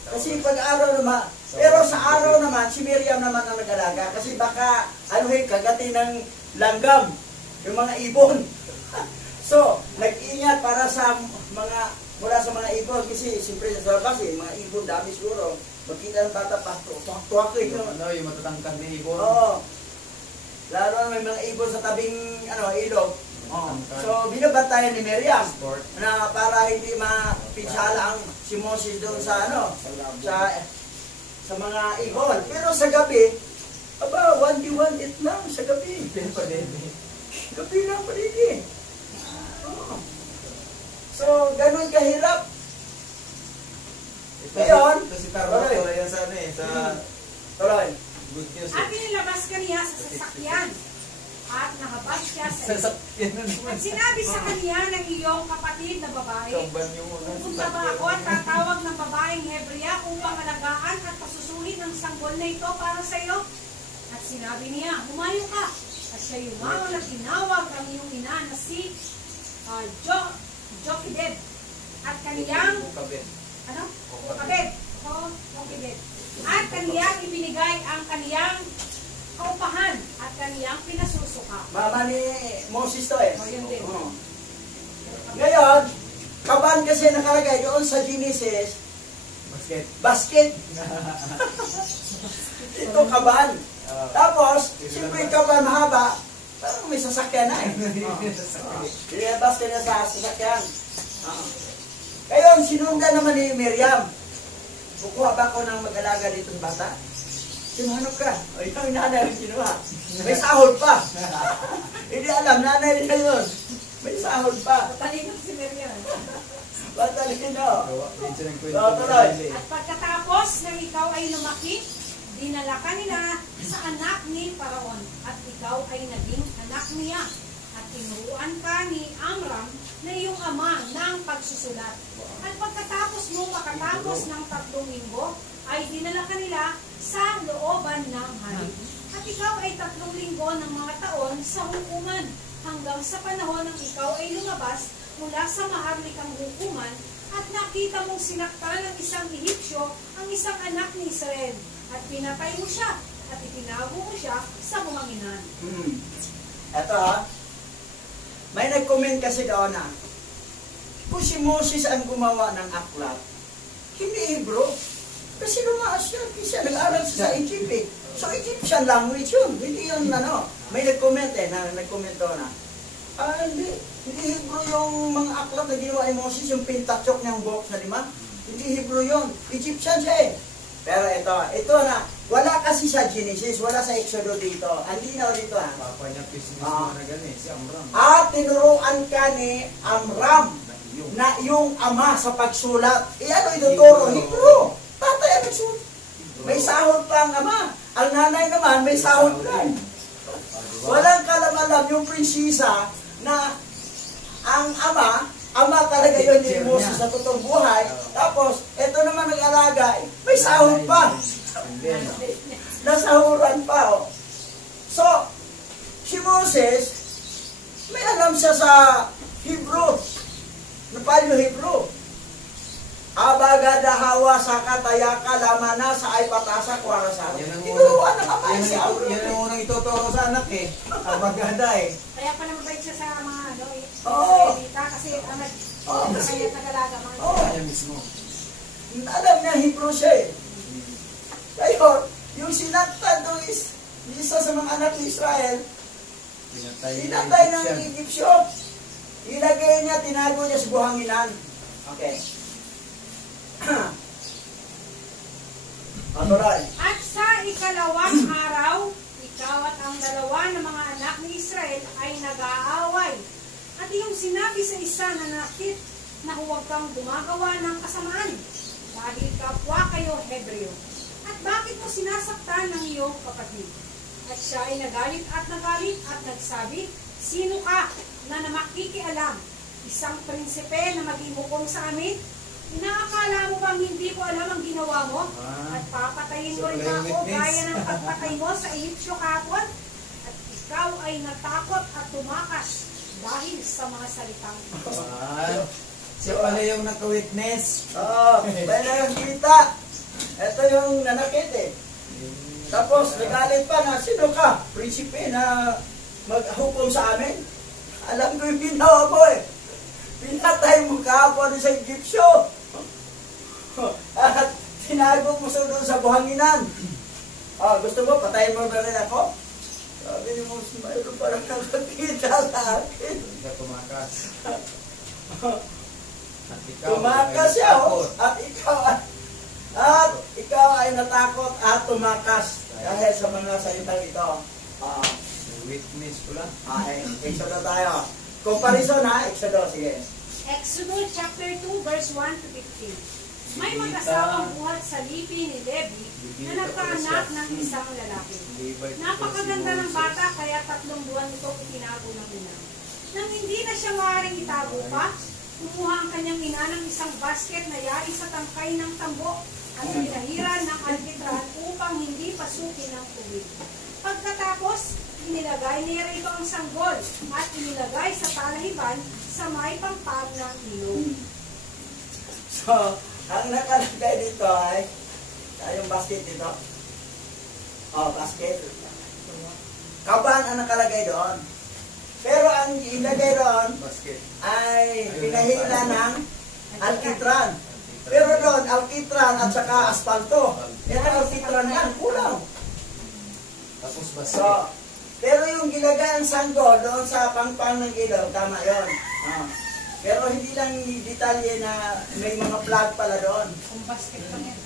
Kasi pag araw naman, pero sa araw naman, si Miriam naman ang nag-alaga. Kasi baka, kagatin ng langgam, yung mga ibon. So, nag-ingat para sa mula sa mga ibon. Kasi, siyempre, sa labas mga ibon, dami siguro. Magkita ng bata pa, tuwak ko yun. Yung matatangkad na ibon. Oo. Lalo na may mga ibon sa tabing, ilog. So, binabantayan ni Miriam na para hindi mapinsala ang si Moses doon sa sa mga ibon. Pero sa gabi, aba, 1D1 lang sa gabi. Gabi lang paligi. So, ganun kahirap. Ngayon, ito si Carlo, wala yan sa tuloy. good news. At inilabas kaniya sa sasakyan at nakabas siya sa iyo. Sasakyan na naman. At sinabi sa kaniya ng iyong kapatid na babae, Kamban yung pupunta ba ako at tatawag ng babaeng Hebrea upang alagaan at pasusuhin ang sanggol na ito para sa iyo? At sinabi niya, humayo ka. At siya yumaon at tinawag ang iyong ina na si Jochebed. At kaniyang, Jochebed. At kaniyang ibinigay ang kaniyang kaupahan at kaniyang pinasusuka. Mama ni Moses to eh. O, yun din. Ngayon, kaban kasi nakalagay doon sa Genesis, basket. Ito kaban. Tapos, siyempre yung kaban mahaba, parang may sasakyan na eh. Ilabas ka na sa sasakyan. Ngayon, sinundan naman ni Miriam. Kukuha ba ako ng mag-alaga ditong bata? Sinuhanap ka. O, ikaw yung nanay ang kinuha. May sahod pa. Hindi alam, nanay na yun. May sahod pa. Talingan si Miriam. Batalino. Tuloy. At pagkatapos nang ikaw ay lumaki, dinala ka nila sa anak ni Paraon. At ikaw ay naging anak niya. At tinuruan ka ni Amram na iyong ama ng pagsusulat. At pagkatapos mo makatapos ng 3 linggo, ay dinala ka nila sa looban ng hari. At ikaw ay 3 linggo ng mga taon sa hukuman, hanggang sa panahon ng ikaw ay lumabas mula sa maharlikang hukuman, at nakita mong sinaktan ng isang Ehipsyo ang isang anak ni Israel. At pinatay mo siya, at itinago mo siya sa buhanginan. Eto ha. May nag-comment kasi doon na, kung si Moses ang gumawa ng aklat, hindi Hebrew. Kasi lumaas yan. Kasi nag-aral siya sa Egypt eh. So Egyptian language yun. Hindi yun May nag-comment nag-comment doon na, hindi Hebrew yung mga aklat na ginawa ni Moses, yung Pentateuch niyang book sa 5. Hindi Hebrew yun. Egyptian siya eh. Pero ito na, wala kasi sa Genesis, wala sa Exodus dito. Hindi na dito ha. Papa niya business na gani, si Amram. At tinuruan ka ni Amram na yung ama sa pagsulat. Ano ituturo? Hebrew. Tatay ang nagsulat. May sahod pa ang ama. Ang nanay naman, may sahod ka. Walang kalaman yung prinsesa na ang ama talaga yun ni Moses sa totoong buhay. Tapos, ito naman nag-alaga, may sahod pa. Nasahuran pa. So, si Moses, may alam siya sa Hebrew. Paano Hebrew? Abagada hawa sa katayaka lamana sa ay patasa kuwara sa tinuruan ng ama si Amram. Yan ang unang ituturo sa anak eh. Abagada eh. Kaya pa naman balik siya sa mga Israelita, kasi kaya nag-alaga mga Kaya mismo. Alam niya Hebrew siya eh. Kaya yung sinaktan doon is isa sa mga anak ni Israel, pinatay ng Egyptyo. Ilagay niya, tinago niya sa buhanginan. Okay. Matuloy. At sa ikalawang araw, ikaw at ang 2 na mga anak ni Israel ay nag-aaway. At iyong sinabi sa isa na nakit na huwag kang gumagawa ng kasamaan, dahil kapwa kayo Hebreo. At bakit mo sinasaktan ng iyong kapatid? At siya ay nagalit at nagsabi, sino ka na makikialam? Isang prinsipe na maghihukom sa amin? Inaakala mo bang hindi ko alam ang ginawa mo? At papatayin mo rin ako gaya ng pagpatay mo sa Ehipsyo kahapon? At ikaw ay natakot at tumakas dahil sa mga salitang ito. Siya pala yung naka-witness. May nakakita. Ito yung nanakit eh. Tapos nagalit pa na, sino ka? Prinsipe na maghukom sa amin? Alam ko yung ginawa mo eh. Pinatay mo kahapon sa Egyptyo. At tinago mo sa doon sa buhanginan. Gusto mo, patayin mo na rin ako? Sabi ni Moses, mayroon parang nakakita sa akin. Hindi ka tumakas. At ikaw Tumakas ay siya, takot. at ikaw ay natakot at tumakas dahil sa mga salitang ito. Witness ko lang. Exodo tayo. Comparison ha, Exodo, sige. Exodus chapter 2 verse 1 to 15. May mag-asawang buhat sa lipi ni Levi na nagkaanak ng isang lalaki. Napakaganda ng bata kaya 3 buwan ito itinago ng ina. Nang hindi na siya maaaring itago pa, kumuha ang kanyang ina ng isang basket na yari sa tangkay ng tambo at pinahiran ng alkitran upang hindi pasukin ng tubig. Pagkatapos, inilagay niya rito ang sanggol at inilagay sa talahiban sa may pampang ng ilog. So, ang nakalagay dito ay, yung basket dito. Basket. Kaban ang nakalagay doon. Pero ang ilagay doon Basket. ay pinahila ng alkitran. Pero doon, alkitran at saka asfalto. Yan ang alkitran yan, kulang. Tapos basket. So, pero yung gilagay ang sanggol doon sa pangpang ng ilaw, tama yun. Pero hindi lang detalye na may mga flag pala doon. Kung basket pa yan.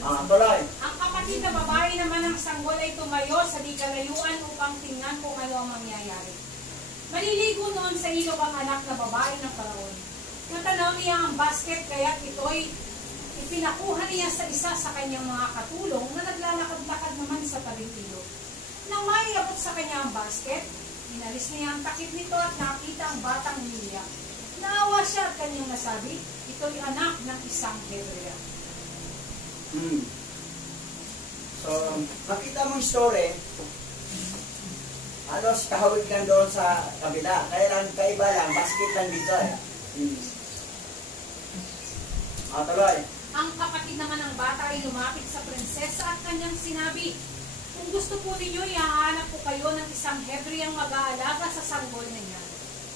Tuloy. Ang kapatid na babae naman ng sanggol ay tumayo sa di kalayuan upang tingnan kung ano ang mangyayari. Maliligo noon sa ilog ang anak na babae ng Paraon. Natanaw niya ang basket kaya ito'y ipinakuha niya sa isa sa kanyang mga katulong na naglalakad-lakad naman sa tabing ilog. Nang maiabot sa kanya ang basket, inalis niya ang takip nito at nakita ang batang umiiyak. Naawa siya at kanyang nasabi, ito'y anak ng isang Hebrea. So, makita mong story, halos kahawig lang doon sa kabila. Kaya lang, kaiba lang, basket lang dito eh. Tuloy. Ang kapatid naman ng bata ay lumapit sa prinsesa at kanyang sinabi, kung gusto po ninyo, ihahanap po kayo ng isang Hebreang mag-aalaga sa sanggol niya.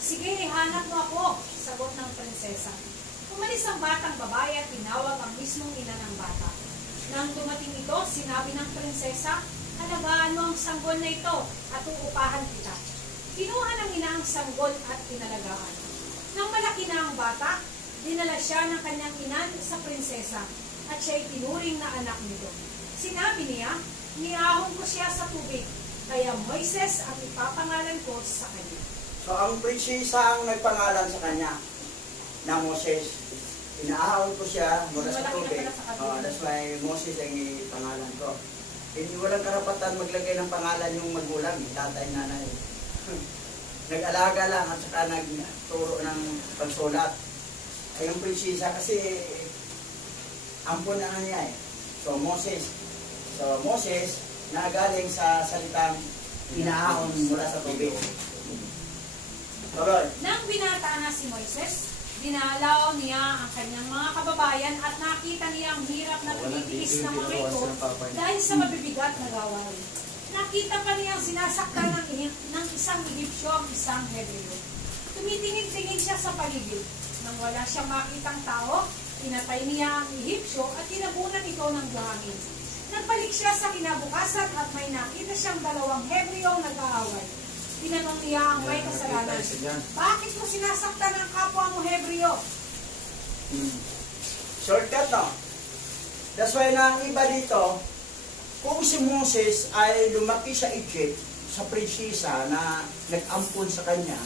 Sige, ihanap mo ako, sagot ng prinsesa. Umalis ang batang babae at tinawag ang mismong ina ng bata. Nang dumating ito, sinabi ng prinsesa, alagaan mo ang sanggol na ito at uupahan kita. Kinuha ng ina ang sanggol at pinalagaan. Nang malaki na ang bata, dinala siya ng kanyang ina sa prinsesa at siya'y tinuring na anak nito. Sinabi niya, niahon ko siya sa tubig, kaya Moises ang ipapangalan ko sa kanya. So, ang prinsesa ang nagpangalan sa kanya na Moses. Inaahon ko siya mula sa tubig. That's why Moses ang ipangalan ko. Hindi walang karapatan maglagay ng pangalan yung magulang, tatay, nanay. Nag-alaga lang at saka nagturo ng pagsulat. Ay yung prinsesa kasi ampon na niya eh. So Moses na galing sa salitang inaahon mula sa tubig. Tuloy. Nang binata na si Moises, dinalaw niya ang kanyang mga kababayan at nakita niya ang hirap na tinitiis ng mga ito dahil sa mabibigat na gawain. Nakita pa niyang sinasaktan ng isang Egyptyo ang isang Hebreo. Tumitingin-tingin siya sa paligid. Nang wala siyang makitang tao, pinatay niya ang Egyptyo at tinabunan ito ng buhangin. Nagbalik siya sa kinabukasan at may nakita siyang 2 Hebreong nag-aaway. Tinanong niya ang may kasalanan, bakit mo sinasaktan ang kapwa mo Hebreo? Shortcut no? That's why na ang iba dito, kung si Moses ay lumaki sa Egypt, sa prinsesa na nag-ampon sa kanya,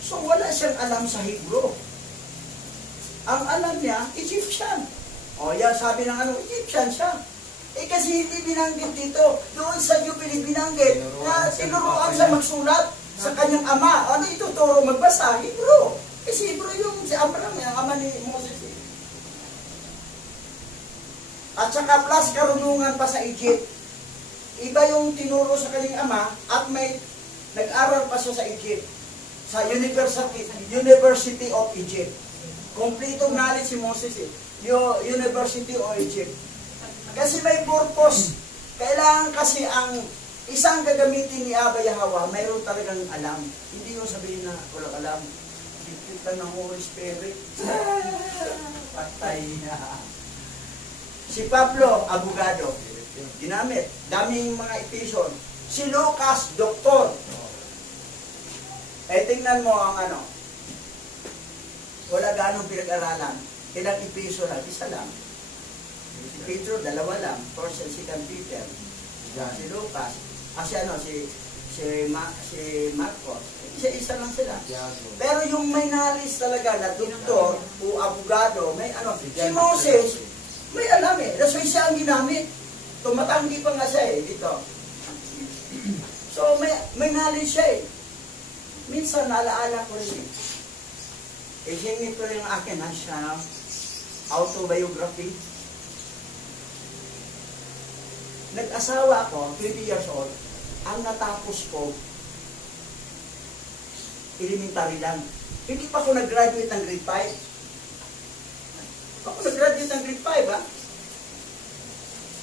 so wala siyang alam sa Hebrew. Ang alam niya, Egyptian. Yan sabi ng Egyptian siya. Kasi hindi binanggit dito. Doon sa Jubilee binanggit na tinuruan sa magsulat sa kanyang ama. Ano ituturo magbasa? Hebrew. Kasi Hebrew yung si Abraham, yung ama ni Moses. At saka plus karunungan pa sa Egypt. Iba yung tinuro sa kanyang ama at may nag-aral pa siya sa Egypt. Sa University of Egypt. Kompletong knowledge si Moses University of Egypt. Kasi may purpose. Kailangan kasi ang isang gagamitin ni Abba Yahweh, mayroon talagang alam. Hindi yung sabihin na walang alam. Kita ng Holy Spirit. Patay na. Si Pablo, abogado. Ginamit. Daming mga episyon. Si Lucas, doktor. Eh, tingnan mo ang ano. Wala ganong pinag-aralan. Ilang episo lang, isa lang. Si Pedro, dalawa lang. First and second Peter. Si Lucas. Si Marcos. Isa-isa lang sila. Pero yung may knowledge talaga na doktor o abogado, may ano. Si Moses, may alam eh. That's why siya ang ginamit. Tumatanggi pa nga siya eh, dito. So, may knowledge siya eh. Minsan, naalaala ko rin eh. Isingin ko rin yung akin, siya autobiography. Nag-asawa ako, 20 years old. Ang natapos ko, elementary lang. Hindi pa ako nag-graduate ng grade 5. Ako nag-graduate ng grade 5, ha?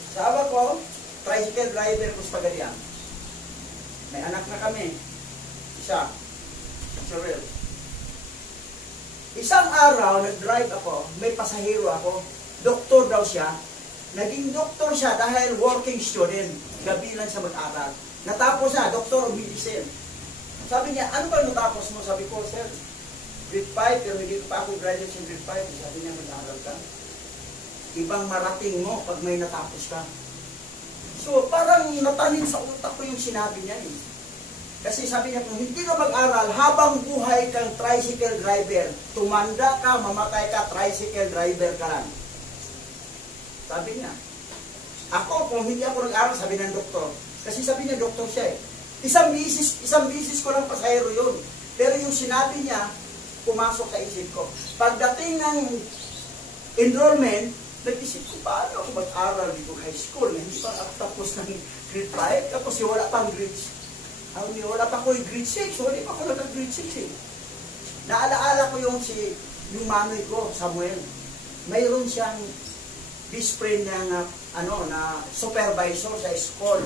Asawa ko, tricycle driver ko sa Pagadian. May anak na kami. Isa. Cheryl. Isang araw, nag-drive ako, may pasahero ako. Doktor daw siya. Naging doktor siya dahil working student. Gabi lang siya mag-aral. Natapos na, Doctor of Medicine. Sabi niya, ano ba natapos mo? Sabi ko, sir, grade 5, pero hindi pa ako graduate sa grade 5. Sabi niya, mag-aral ka. Ibang marating mo pag may natapos ka. So, parang natanim sa utak ko yung sinabi niya eh. Kasi sabi niya, kung hindi ka mag-aral, habang buhay kang tricycle driver, tumanda ka, mamatay ka, tricycle driver ka lang. Sabi niya. Ako, kung hindi ako nag-aral, sabi ng doktor. Kasi sabi niya, doktor siya eh. Isang bisis ko lang pasahero yun. Pero yung sinabi niya, pumasok sa isip ko. Pagdating ng enrollment, nag-isip ko, paano ako mag-aral dito high school? Hindi pa ako tapos ng grade 5, tapos wala pang grade 6. Wala pa ko yung grade 6, wala pa ako nag-grade 6 eh. Naalaala ko yung manoy ko, Samuel. Mayroon siyang best friend na supervisor sa school.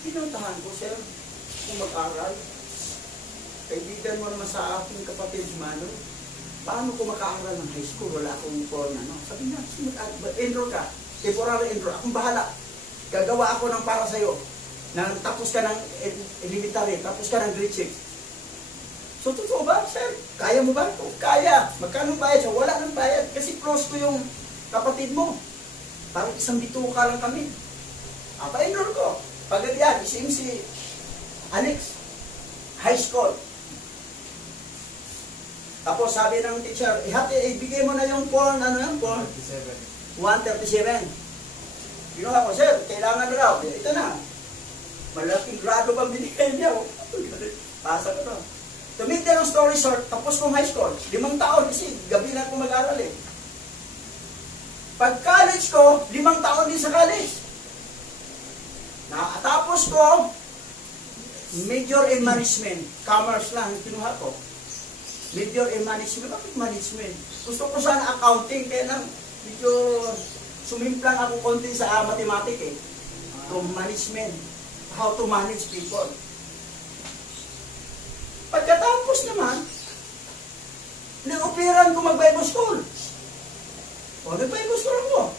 Pinuntahan ko, sir, kung mag-aral. Kaibigan mo naman sa aking kapatid si Manoy. Paano ko maka-aral ng high school? Wala akong Sabi niya, enroll ka. Temporary enroll. Akong bahala. Gagawa ako ng para sa'yo. Tapos ka ng elementary, tapos ka ng grade 6. So, totoo ba, sir? Kaya mo ba? Kaya. Magkano bayad siya? Wala nang bayad. Kasi close ko yung kapatid mo. Parang isang bituka lang kami. Pa-enroll ko. Pagkadiyan, isim si Alex. High school. Tapos sabi ng teacher, ibigay mo na yung form, 137. Ginawa ko, sir, kailangan na raw. Ito na. Malaking grado pang binigay niya. Pasa ko to. To make the long story short, tapos kong high school, 5 taon kasi gabi na ako mag-aral eh. Pag college ko, 5 taon din sa college. Nakatapos ko, major in management. Commerce lang, kinuha ko. Major in management. Bakit management? Gusto ko sana accounting, kaya lang medyo sumimplang ako konti sa mathematics eh. To management. How to manage people. Pagkatapos naman, nag-operan ko mag-Bible school. Nag-Bible school ako.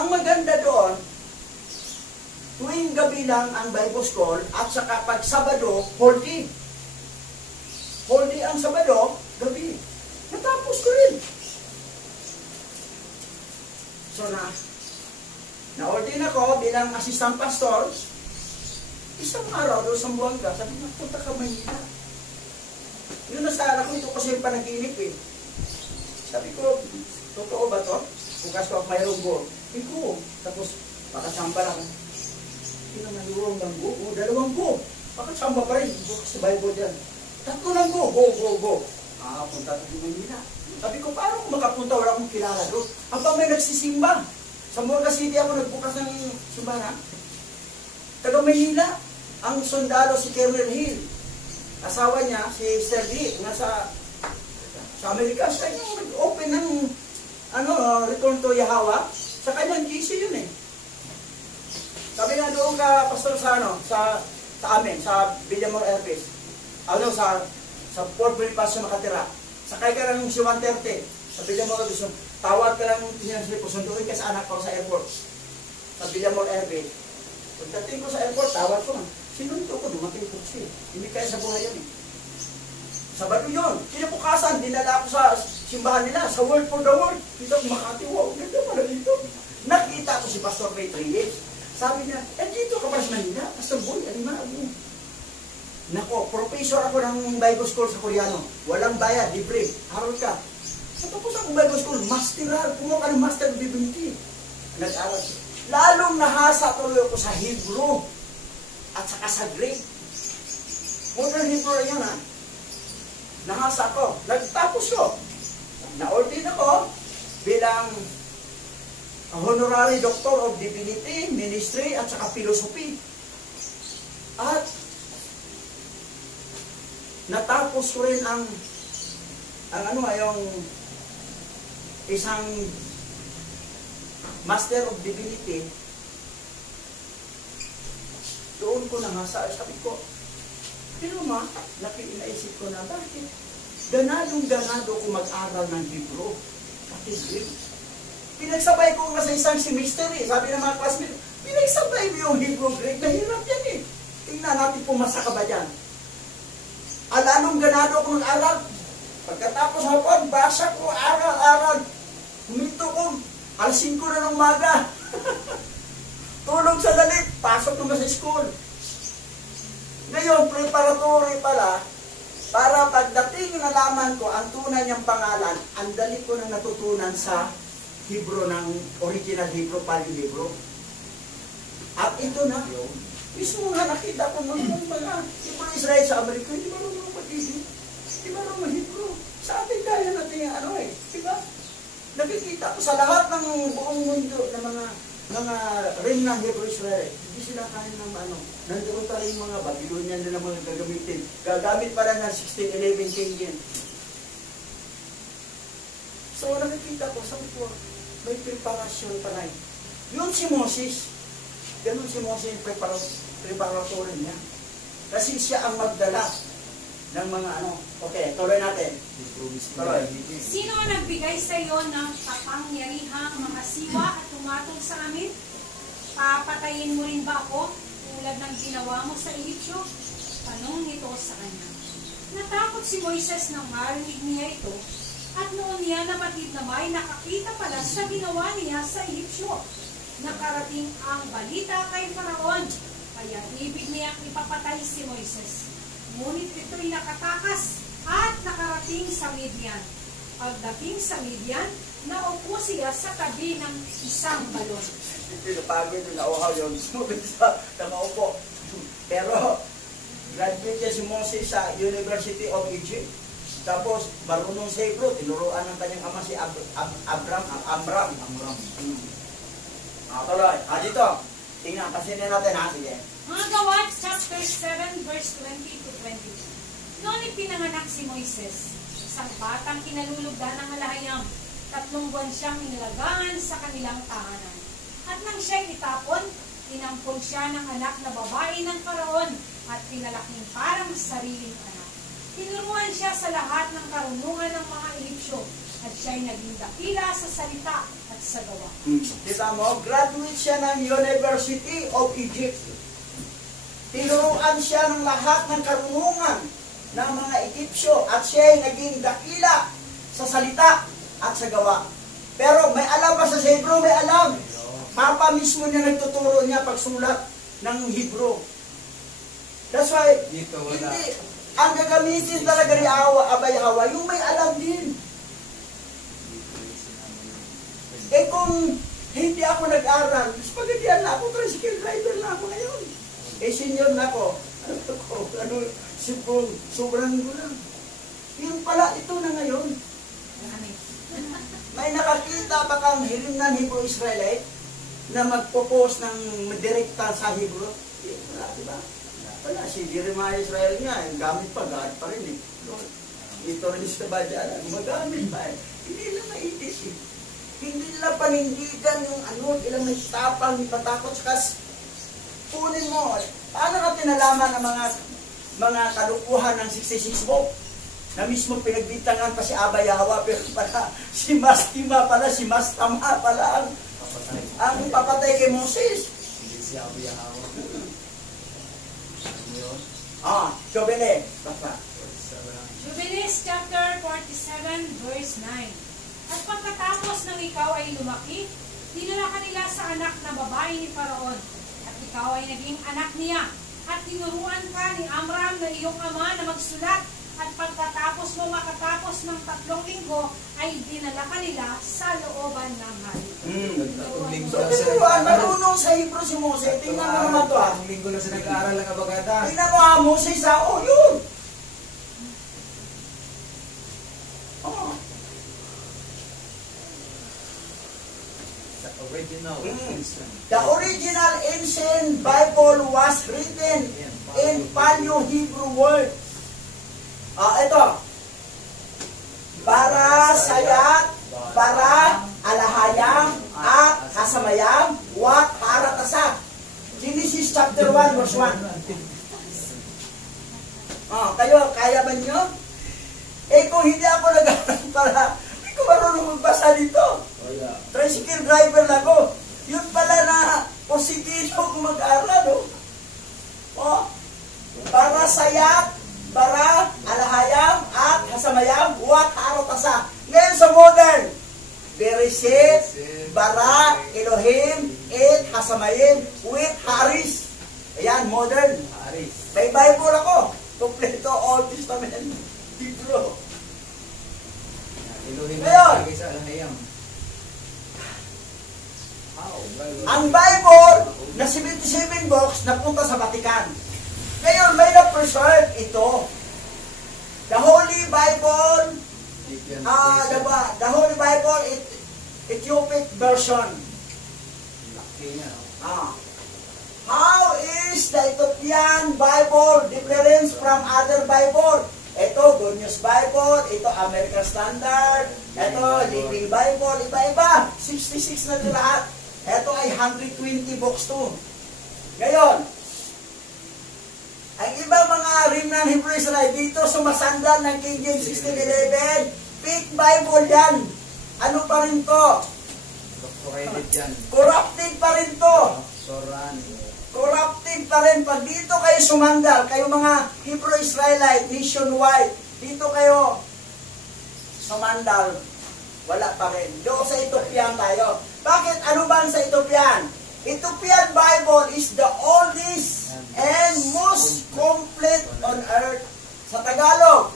Ang maganda doon, tuwing gabi lang ang Bible school at saka pag Sabado, whole day. Whole day ang Sabado, gabi. Natapos ko rin. So na-ordain ako bilang assistant pastor. Isang araw doon sa Buanga, sabi na, punta ka Manila. Yun nasara ko, ito kasi yung panaginip eh. Sabi ko, totoo ba to? Bukas ko mayroong go. Hindi ko. Tapos, makasamba lang. Hindi naman yung go. 2 go. Makasamba pa rin. Bukas sa Bible dyan. 3 lang go. Go. Punta tayo Manila. Sabi ko, paano kung makapunta? Wala akong kilala doon. Habang may nagsisimba. Sa Morga City ako nagbukas ng simbahan. Taga Manila, ang sundalo si Colonel Hill. Asawa niya, si Sir D, nasa Amerika. Sa kanya, nag-open ng Return to Yahweh. Sa kanyang GC yun eh. Sabi nga doon ka, pastor, sa amin, sa Villamor Air Base. Sa Fort Bonifacio nakatira. Sakay ka lang si 130. Sa Villamor Air Base. Tawag ka lang, pusunduin ka sa anak ko sa airport. Sa Villamor Air Base. Pagdating ko sa airport, tawag ko, sinundo ko, dumating ko siya. Hindi kaya sa buhay yun eh. Sabado yun. Kinabukasan, dinala ako sa simbahan nila, sa Word for the World. Kita ko Makati, wow, ganda pala dito. Nakita ko si Pastor Ray Treyes. Sabi niya, dito ka pa sa Manila, Pastor Boy, anima mo. Nako, professor ako ng Bible School sa Koreano. Walang bayad, libre. Aral ka. Sa tapos ako Bible School, masteral. Kumuha ka ng Master of Divinity. Nag-aral. Lalong nahasa tuloy ako sa Hebrew at saka sa Greek. Modern Hebrew yan ha. Nahasa ko. Nagtapos ko. Na-ordain ako bilang honorary doctor of divinity, ministry, at saka philosophy. At natapos ko rin ang yung isang Master of Divinity. Doon ko nahasa. Sabi ko, pero naisip ko na, bakit? Ganadong-ganado ko mag-aral ng Hebrew. Pati Greek. Pinagsabay ko nga sa isang semester eh. Sabi ng mga classmates, pinagsabay mo yung Hebrew Greek. Nahirap yan eh. Tingnan natin pumasa ka ba dyan. Alanong ganado ko mag-aral. Pagkatapos hapon, basa ko, aral. Huminto ko. Alas 5 na ng umaga. Tulog sa dalit. Pasok naman sa school. Ngayon, preparatory pala, para pagdating nalaman ko ang tunay niyang pangalan, ang dali ko na natutunan sa Hebrew ng original Hebrew, Pali Hebrew. At ito na, mismo nga nakita ko mga Hebrew Israel sa Amerika, hindi marunong mag-Hebrew. Hindi marunong Hebrew. Sa atin kaya natin yung diba? Nakikita ko sa lahat ng buong mundo ng mga ring ng Hebrew Israel, hindi sila kaya ng nandoon pa rin yung mga Babylonian na mga gagamitin. Gagamit pa rin ng 1611 king yan. So nakikita ko, sabi ko, may preparasyon pa rin. Yun si Moses, ganun si Moses yung preparatory niya. Kasi siya ang magdala ng mga Okay, tuloy natin. Tuloy. Sino ang nagbigay sa iyo ng kapangyarihang makasiwa at tumatong sa amin? Papatayin mo rin ba ako tulad ng ginawa mo sa Egyptyo? Tanong nito sa kanya. Natakot si Moises nang marinig niya ito at noon niya nabatid na may nakakita pala sa ginawa niya sa Egyptyo. Nakarating ang balita kay Faraon, kaya ibig niyang ipapatay si Moises. Ngunit ito'y nakatakas at nakarating sa Midian. Pagdating sa Midian, naupo siya sa tabi ng isang balon. Pinapagod yung nauhaw yun. Sumubit sa nakaupo. Pero, graduate niya si Moses sa University of Egypt. Tapos, marunong sa Hebrew. Tinuruan ng kanyang ama si Amram. Tuloy. Dito. Tingnan, pasinin natin ha. Sige. Mga Gawa, chapter 7, verse 20 to 22. Noon ipinanganak si Moises, isang batang kinalulugdan ng alahayam. 3 buwan siyang inilagaan sa kanilang tahanan. At nang siya'y itapon, inampon siya ng anak na babae ng Faraon at pinalaking parang sariling anak. Tinuruan siya sa lahat ng karunungan ng mga Egyptyo at siya'y naging dakila sa salita at sa gawa. Kita mo, graduate siya ng University of Egypt. Tinuruan siya ng lahat ng karunungan ng mga Egyptyo at siya'y naging dakila sa salita at sa gawa. Pero may alam ba sa Hebrew? May alam. Papa mismo niya nagtuturo niya pagsulat ng Hebrew. That's why, Dito, wala. hindi, ang gagamitin talaga ni Abay Hawa, yung may alam din. Eh kung hindi ako nag-aral, spaghettian na ako, tricycle driver na ako ngayon. Eh senior na ako, sobrang gulang. Yung pala, ito na ngayon. May nakakita ba kang hilimnan Hebrew Israelite na magpo-post ng direkta sa Hebrew? Wala, diba? Wala, si Jeremiah Israel nga, gamit pa rin eh. Ito rin sa badya, magamit pa eh. Hindi lang maitis eh. Hindi nila panindigan yung ilang may tapang, may patakot, sakas kunin mo. Paano natin nalaman ang mga kalukuhan ng 66 book? Na mismo pinagbintangan pa si Abay Hawa, pero pala si Mastima pala, si Mastama pala ang papatay kay Moses. Hindi si Abay Hawa. Jubilee. Basta. Jubilees chapter 47 verse 9. At pagkatapos ng ikaw ay lumaki, dinala ka nila sa anak na babae ni Faraon. At ikaw ay naging anak niya. At tinuruan ka ni Amram na iyong ama na magsulat. At pagkatapos mo makatapos ng 3 linggo, ay dinala ka nila sa looban ng hari. So, tinuruan, marunong sa Hebrew si Moses. Tingnan mo naman to ha. Ang linggo lang sa nag-aaral ng abagada. Tingnan mo ha, Moses ha. Yun. Original. The original ancient Bible was written in Paleo Hebrew word. Ito. Bara, sayat, bara, alahayam, at hasamayam, wat, haratasa. Genesis chapter 1 verse 1. Kayo, kaya ba nyo? Kung hindi ako nag-aaral para, hindi ko marunong magbasa dito. Tricycle driver lang ako. Yun pala na positibo kung mag-aaral. Para sayat, bara, alahayam, at hasamayam, wat, haratasa. Ngayon sa modern, Bereshit, bara, Elohim, et, hasamayim, wit, haris. Ayan, modern. May Bible ako. Kompleto, Old Testament, Hebrew. Ngayon, ang Bible na 77 books napunta sa Vatican. Ngayon, may na-preserve ito. The Holy Bible, the Holy Bible, Ethiopic version. How is the Ethiopian Bible different from other Bible? Ito, Good News Bible, ito, American Standard, ito, Living Bible, iba-iba. 66 na ito lahat. Ito ay 120 books to. Ngayon, ang ibang mga Remnant Hebrew Israel dito sumasandal ng King James 1611, fake Bible yan. Ano pa rin to? Corrupted pa rin to. Corrupted pa rin. Pag dito kayo sumandal, kayo mga Hebrew Israelite, nationwide, dito kayo sumandal, wala pa rin. Doon sa Ethiopian tayo. Bakit? Ano ba sa Ethiopian? Ethiopian Bible is the oldest and most complete on earth. Sa Tagalog.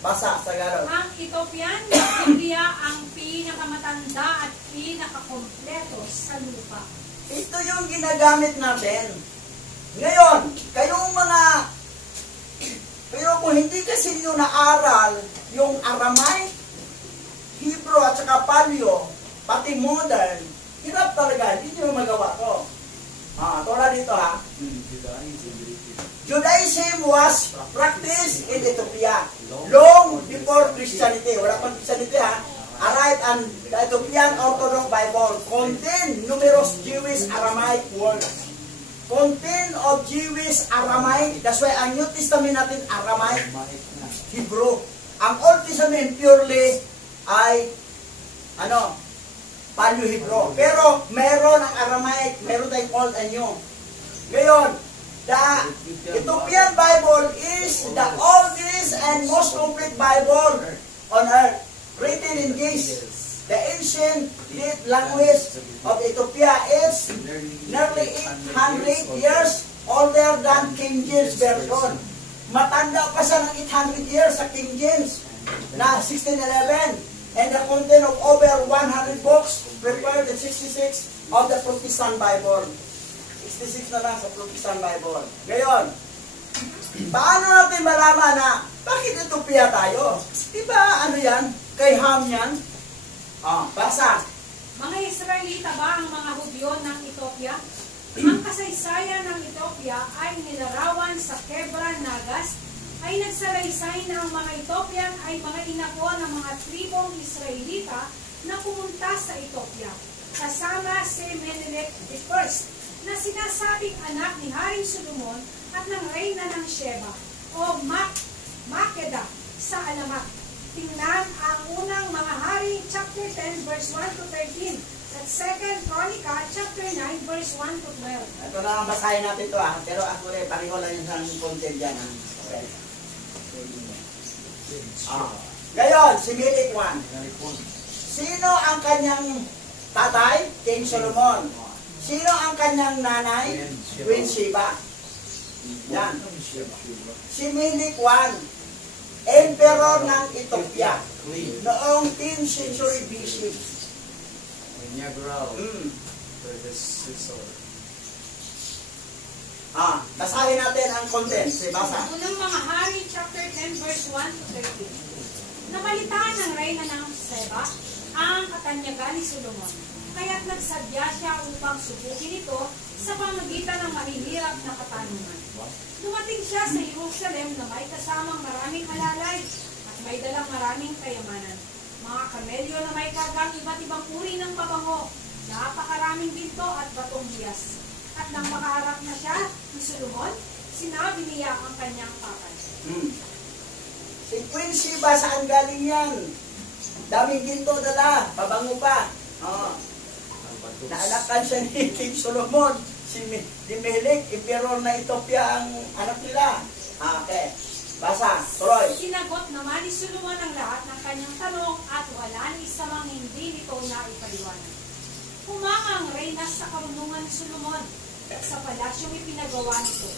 Basa, Tagalog. Ang Ethiopian Biblia ang pinakamatanda at pinakakompleto sa lupa. Ito yung ginagamit natin. Ngayon, kayong mga, pero kung hindi kasi nyo naaral yung Aramaic, Hebrew at saka Paleo, pati modern, hirap talaga, hindi nyo magawa to. Tulad dito ha. Judaism was practiced in Ethiopia long before Christianity. Wala pang Christianity ha. Arrived and the Ethiopian Orthodox Bible contain numerous Jewish Aramaic words. Contain of Jewish Aramaic. That's why ang New Testament natin Aramaic, Hebrew. Ang Old Testament purely ay Paleo Hebrew. Pero meron ang Aramaic, meron tayong Old and New. Ngayon, the Ethiopian Bible is the oldest and most complete Bible on earth. Written in Greece. The ancient Greek language of Ethiopia is nearly 800 years older than King James Version. Matanda pa siya ng 800 years sa King James na 1611. And the content of over 100 books prepared in 66 of the Protestant Bible. 66 na lang sa Protestant Bible. Ngayon, paano natin malaman na bakit Ethiopia tayo? Diba ano yan? Kay Ham yan? Basa. Mga Israelita ba ang mga Hudyo ng Ethiopia? Ang kasaysayan ng Ethiopia ay nilarawan sa Kebra Nagas, ay nagsalaysay na ang mga Ethiopian ay mga inapo ng mga tribong Israelita na pumunta sa Ethiopia. Kasama si Menelik I na sinasabing anak ni Haring Solomon at ng reyna ng Sheba o Makeda sa Alamak. Tingnan ang unang mga hari, chapter 10, verse 1 to 13. At 2 Chronicle chapter 9 verse 1 to 12. Ito na ang basahin natin to pero ako rin, pareho lang yung content dyan. Okay. Ngayon, si Milik 1. Sino ang kanyang tatay? King Solomon. Sino ang kanyang nanay? Queen Sheba. Yan. Si Milik 1, Emperor ng Ethiopia. Noong 10th century BC. Basahin natin ang content. Basa. Unang mga hari, chapter 10, verse 1 to 13. Nabalitaan ng reyna ng Seba ang katanyagan ni Solomon. Kaya't nagsadya siya upang subukin ito sa pamagitan ng mahihirap na katanungan. Dumating siya sa Jerusalem na may kasamang maraming alalay at may dalang maraming kayamanan. Mga kamelyo na may kagang iba't ibang uri ng pabango, napakaraming ginto at batong hiyas. At nang makaharap na siya ni Solomon, sinabi niya ang kanyang tatay. Si Queen Sheba, saan galing yan? Daming ginto dala, pabango pa. Naalakan siya ni King Solomon. Si Melik, Emperor na Ethiopia ang anak nila. Okay. Basa, tuloy. Sinagot naman ni Solomon ang lahat ng kanyang tanong at wala ni isa mang hindi nito na ipaliwanag. Humanga ang reyna sa karunungan ni Solomon sa palasyong ipinagawa nito.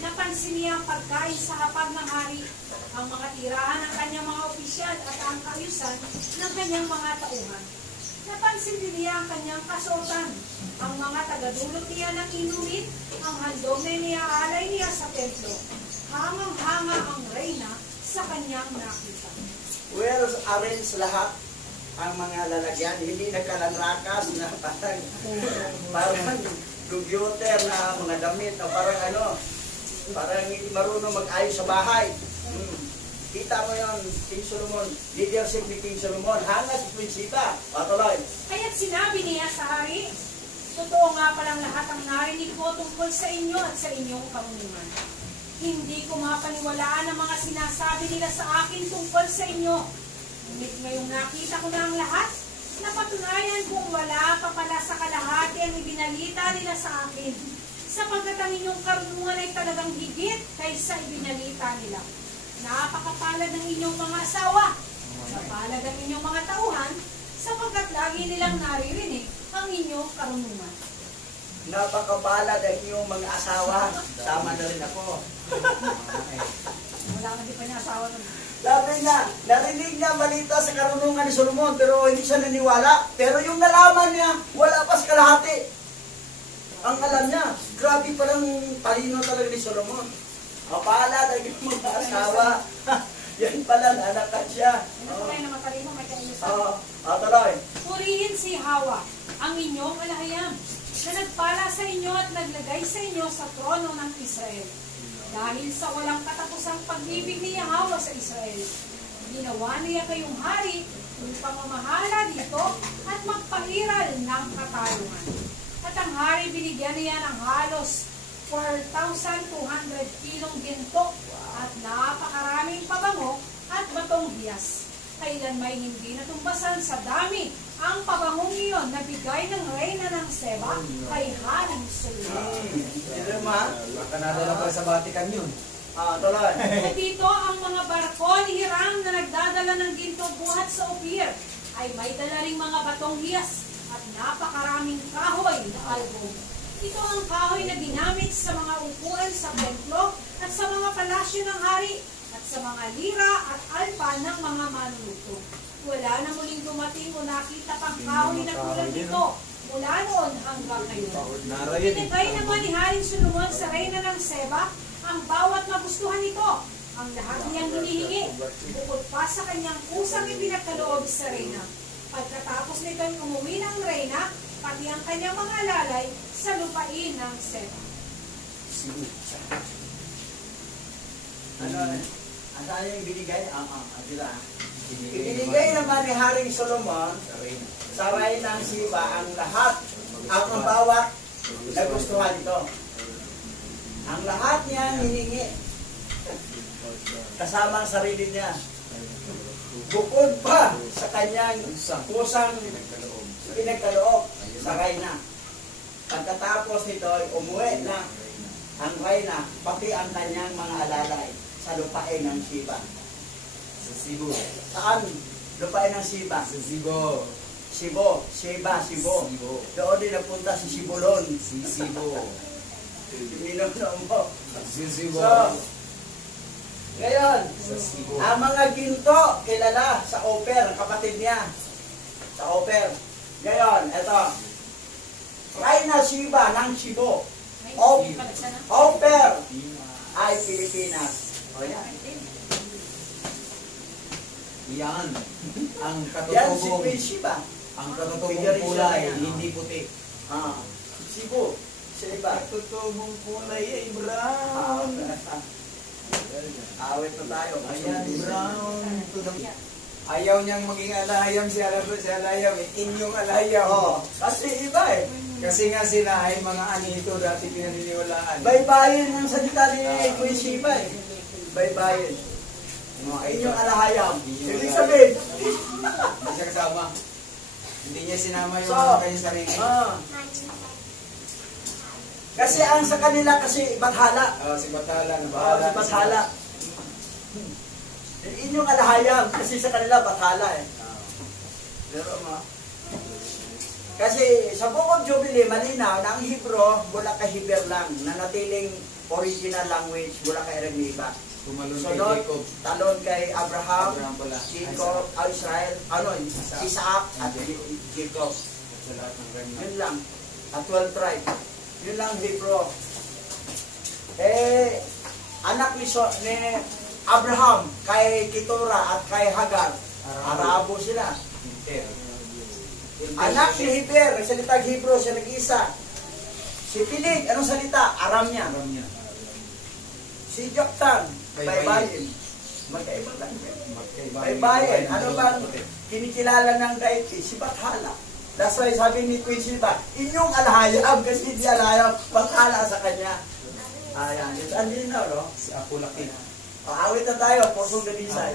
Napansin niya ang pagkain sa hapag ng hari, ang mga tirahan ng kanyang mga opisyal at ang kaayusan ng kanyang mga tauhan. Napansin din niya ang kanyang kasuotan, ang mga tagadulot niya ng inumin, ang handog na iniaalay niya sa templo. Hangang-hanga ang reyna sa kanyang nakita. Well arranged lahat ang mga lalagyan, hindi nagkalanrakas na parang computer na mga damit na parang hindi marunong mag-ayos sa bahay. Kita mo yon, King Solomon, leadership ni King Solomon, hanga si Queen Sheba. Patuloy. Kaya't sinabi niya sa hari, totoo nga palang lahat ang narinig ko tungkol sa inyo at sa inyong karunungan. Hindi ko mapaniwalaan ang mga sinasabi nila sa akin tungkol sa inyo. Ngunit ngayong nakita ko na ang lahat, napatunayan kung wala pa pala sa kalahati ang ibinalita nila sa akin, sapagkat ang inyong karunungan ay talagang higit kaysa ibinalita nila. Napakapalad ng inyong mga asawa, sa palad ang inyong mga tauhan, sapagkat lagi nilang naririnig ang inyong karunungan. Napakapalad ang iyong mga asawa. Tama na rin ako. Wala ka di pa niya asawa nun. Sabi niya, narinig niya balita sa karunungan ni Solomon, pero hindi siya naniwala. Pero yung nalaman niya, wala pa sa kalahati. Ang alam niya, grabe palang talino talaga ni Solomon. Mapalad ang iyong mga asawa. Yan pala, nanakat siya. Ano pa kayo na matalino, may kaayusan? Tuloy. Purihin si Hawa, ang inyong alahayam, na nagpala sa inyo at naglagay sa inyo sa trono ng Israel. Dahil sa walang katapusang pag-ibig ni Hawa sa Israel, ginawa niya kayong hari upang mamahala dito at magpairal ng katarungan. At ang hari binigyan niya ng halos 4,200 kilong ginto at napakaraming pabango at batong hiyas. Kailan may hindi natumbasan sa dami ang pabangong iyon na bigay ng reyna ng Seba kay Haring Solomon. Baka nadala pa sa Vatican yun. Tuloy. At dito ang mga barko ni Hiram na nagdadala ng ginto buhat sa Ophir ay may dala ring mga batong hiyas at napakaraming kahoy na album. Ito ang kahoy na ginamit sa mga upuan sa templo at sa mga palasyo ng hari at sa mga lira at alpa ng mga manunugtong. Wala na muling dumating o nakita pang kahoy na tulad nito mula noon hanggang ngayon. Binigay naman ni Haring Solomon sa reyna ng Seba ang bawat magustuhan nito, ang lahat niyang hinihingi, bukod pa sa kanyang kusang ipinagkaloob sa reyna. Pagkatapos nito'y umuwi ng reyna, pati ang kanyang mga alalay sa lupain ng Seba. Ano yung binigay? Ibinigay naman ni Haring Solomon sa reyna ng Sheba ang lahat, ang bawat nagustuhan ito. Ang lahat niya hiningi. Kasama ang sarili niya. Bukod pa sa kanyang kusang pinagkaloob sa Reyna. Pagkatapos nito, umuwi na ang Reyna, pati ang kanyang mga alalay sa lupain ng Sheba. Sa Cebu. Saan? Lupain ng Sheba. Sa Cebu. Cebu. Sheba, Cebu. Cebu. Doon din napunta si Sibulon. Si Cebu. Minuno mo. Si Cebu. So, ngayon, Sa Cebu. ang mga ginto, kilala sa Oper, kapatid niya. Sa Oper. Ngayon, eto. Reyna Sheba ng Cebu. Oper ay Pilipinas. O yan. Yan. Ang Yan si katutubong. Queen Sheba. Ang katutubong kulay, hindi puti. Ah, Cebu. Sheba. Katutubong kulay ay Ah, brown. awit na tayo. Ayan, brown. Ayaw niyang maging alayam si Alayam. Inyong alayam. Oo. Kasi iba eh. Kasi nga sila ay mga anito dati pinaniniwalaan. Baybayin ang salita ni Queen Sheba eh. Baybayin. Inyong alahayam. Ibig sabihin, Hindi siya kasama. Hindi niya sinama yung So, mga kanyang sarili. kasi ang sa kanila kasi bathala. Si Bathala. Si bathala. Inyong alahayam kasi sa kanila bathala eh. Pero kasi sa Book of Jubilee, malinaw na ang Hebrew, mula kay Heber lang, nanatiling original language, mula kay Aramaica. Tumalon kay Sunod, Jacob. talon kay Abraham, Abraham pala. Jacob, Israel, Isaac, at Jacob. Sa lahat ng ganyan. Yun lang. At 12 tribe. Yun lang Hebrew. Anak ni Abraham, kay Ketura at kay Hagar, Arabo sila. Anak ni Heber, nagsalita Hebrew, siya nag-isa. Si Pilig, anong salita? Aram niya. Si Joktan, Baybayin. Magkaiba lang. Baybayin. Ano bang kinikilala ng daiki? Si Bathala. That's why sabi ni Queen Sheba, inyong alahayam kasi hindi alahayam, Bathala sa kanya. Ayan, andin na, no? Si Apulaki. Awit na tayo, Pusong Galinsay.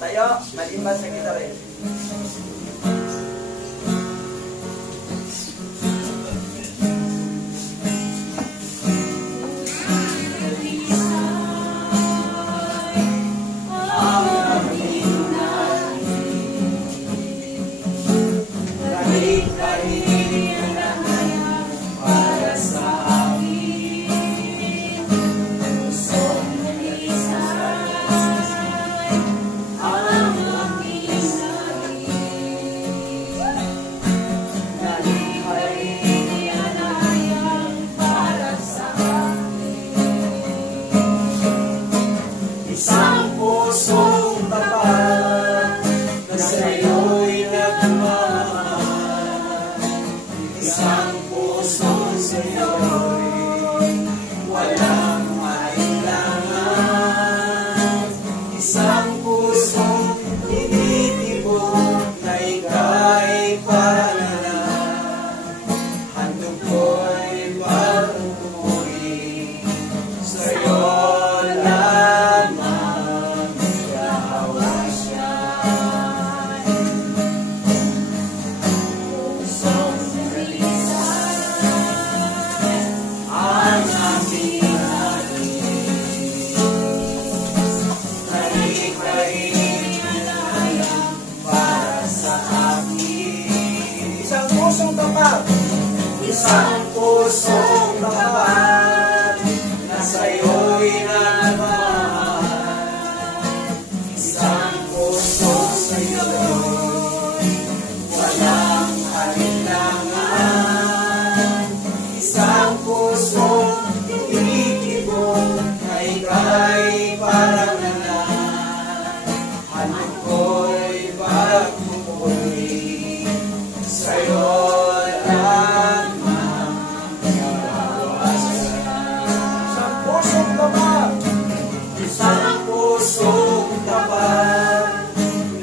Tayo, malimas sa kita rin. Isang pusong tapat na sa'yo'y nagmamahal. Isang pusong sa'yo'y walang alinlangan. Isang pusong tinitibok na ika'y parang nanan. Hanap ko'y pagpupuli sa'yo.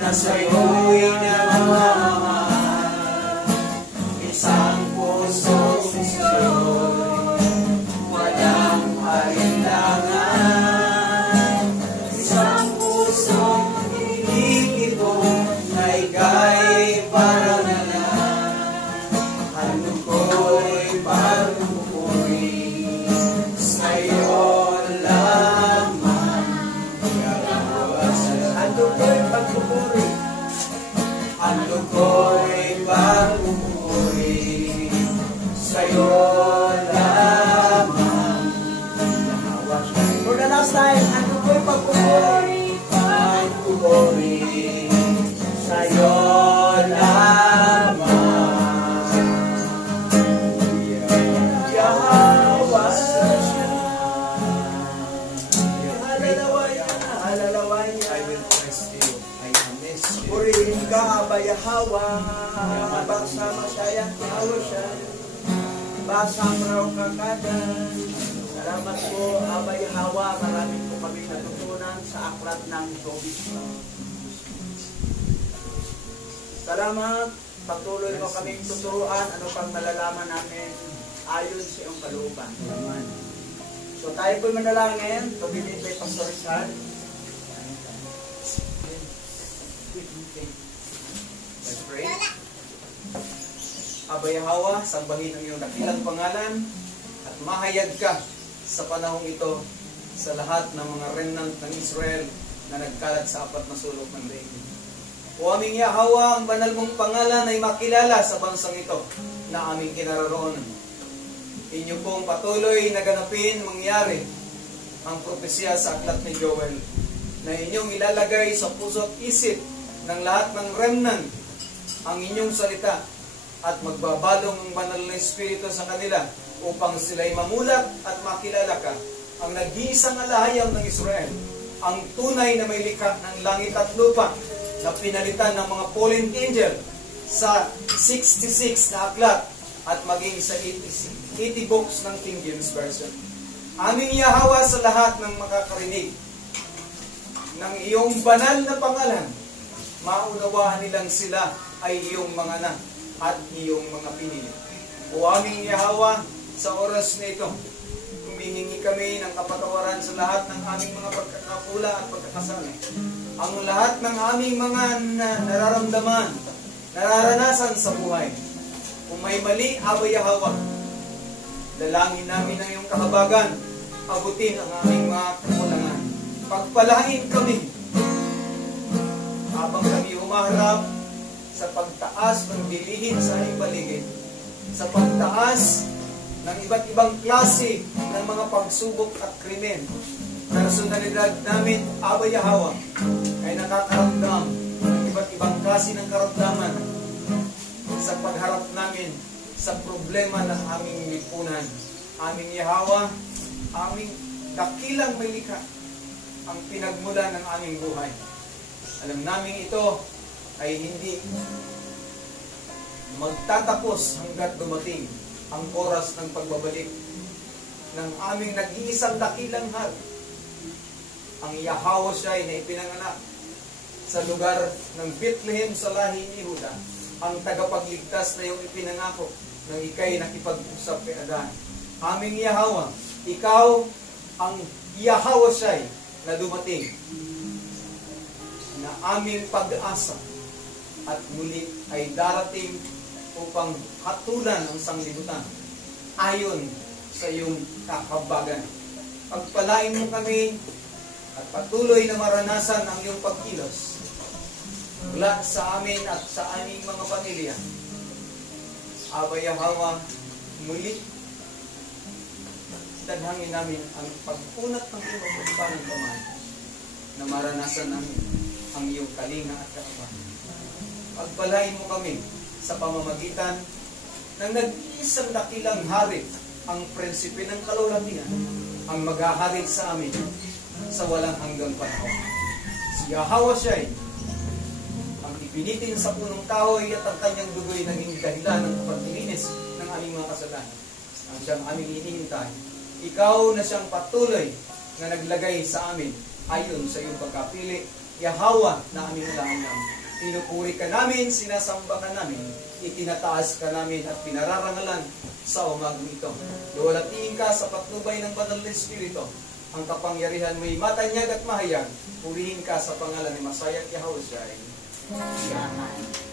Sa'yo'y nagmamahal. Isang pusong sa'yo'y walang alinlangan. Isang pusong ko'y pagpupuri. Ano ko'y pagpupuri sa'yo lamang. For the last time, ano ko'y pagpupuri, pagpupuri sa'yo lamang. Yahweh, I will trust you. I miss you. purihin ka, Aba Yahweh, bangsa masayang Yahweh siya, basang raw kakadan. Salamat po, Aba Yahweh, marami po kami natutunan sa aklat ng Tobit. Salamat, patuloy mo kaming tuturuan, ano pang malalaman namin ayon sa iyong kalooban. So tayo po'y manalangin, tubilin kay Pastor Rizal. Let's pray. Aba Yahweh, sambahin ang iyong dakilang pangalan at mahayag ka sa panahong ito sa lahat ng mga remnant ng Israel na nagkalat sa apat na sulok ng daigdig. O aming Yahweh, ang banal mong pangalan ay makilala sa bansang ito na aming kinaroroonan. Inyo pong patuloy na ganapin mangyari ang propesya sa aklat ni Joel na inyong ilalagay sa puso at isip ng lahat ng remnant ang inyong salita at magbabalong ang banal na Espiritu sa kanila upang sila'y mamulat at makilala ka, ang nag-iisang alahayam ng Israel, ang tunay na may likha ng langit at lupa na pinalitan ng mga fallen angel sa 66 na aklat at maging sa 80 books ng King James Version. Aming Yahweh, sa lahat ng makakarinig ng iyong banal na pangalan, maunawaan nilang sila ay iyong mga anak at iyong mga pinili. O aming Yahweh, sa oras na ito, humihingi kami ng kapatawaran sa lahat ng aming mga pagkakapula at pagkakasala. Ang lahat ng aming mga nararamdaman, nararanasan sa buhay. Kung may mali, Aba Yahweh, dalangin namin ang iyong kahabagan, abutin ang aming mga kakulangan. Pagpalain kami habang kami humaharap sa pagtaas ng bilihin sa aming paligid, sa pagtaas ng iba't ibang klase ng mga pagsubok at krimen. Personalidad namin, Aba Yahweh, ay nakakaramdam ng iba't ibang klase ng karamdaman sa pagharap namin sa problema ng aming lipunan. Aming Yahweh, aming dakilang may likha, ang pinagmula ng aming buhay. Alam namin ito ay hindi magtatapos hanggat dumating ang oras ng pagbabalik ng aming nag-iisang dakilang hari. Ang Yahweh siya na ipinanganak sa lugar ng Bethlehem sa lahi ni Juda, ang tagapagligtas na iyong ipinangako nang ikay nakipag-usap kay Adan. Aming Yahweh, ikaw ang Yahweh siya na dumating, na aming pag-asa at muli ay darating upang hatulan ang sanglibutan ayon sa iyong kakabagan. Pagpalain mo kami at patuloy na maranasan ang iyong pagkilos mula sa amin at sa aming mga pamilya. Aba Yahweh, muli tadhangin namin ang pag-unat ng iyong pagpanang kamay na maranasan namin ang iyong kalinga at kaabahan. Pagpalain mo kami sa pamamagitan ng nag-iisang dakilang hari, ang prinsipe ng kalulatian, ang maghahari sa amin sa walang hanggang panahon. Si Yahweh siya'y ang ipinitin sa punong kahoy at ang kanyang dugoy naging dahilan ng paglilinis ng aming mga kasalanan. Ang siyang aming hinihintay. Ikaw na siyang patuloy na naglagay sa amin ayon sa iyong pagkapili. Yahweh na aming alahayam. Pinupuri ka namin, sinasamba ka namin, itinataas ka namin at pinararangalan sa umagang ito. Luwalatiin ka sa patnubay ng Banal na Espiritu. Ang kapangyarihan mo'y matanyag at mahayag. Purihin ka sa pangalan ni Masaya at Yahweh. Amen.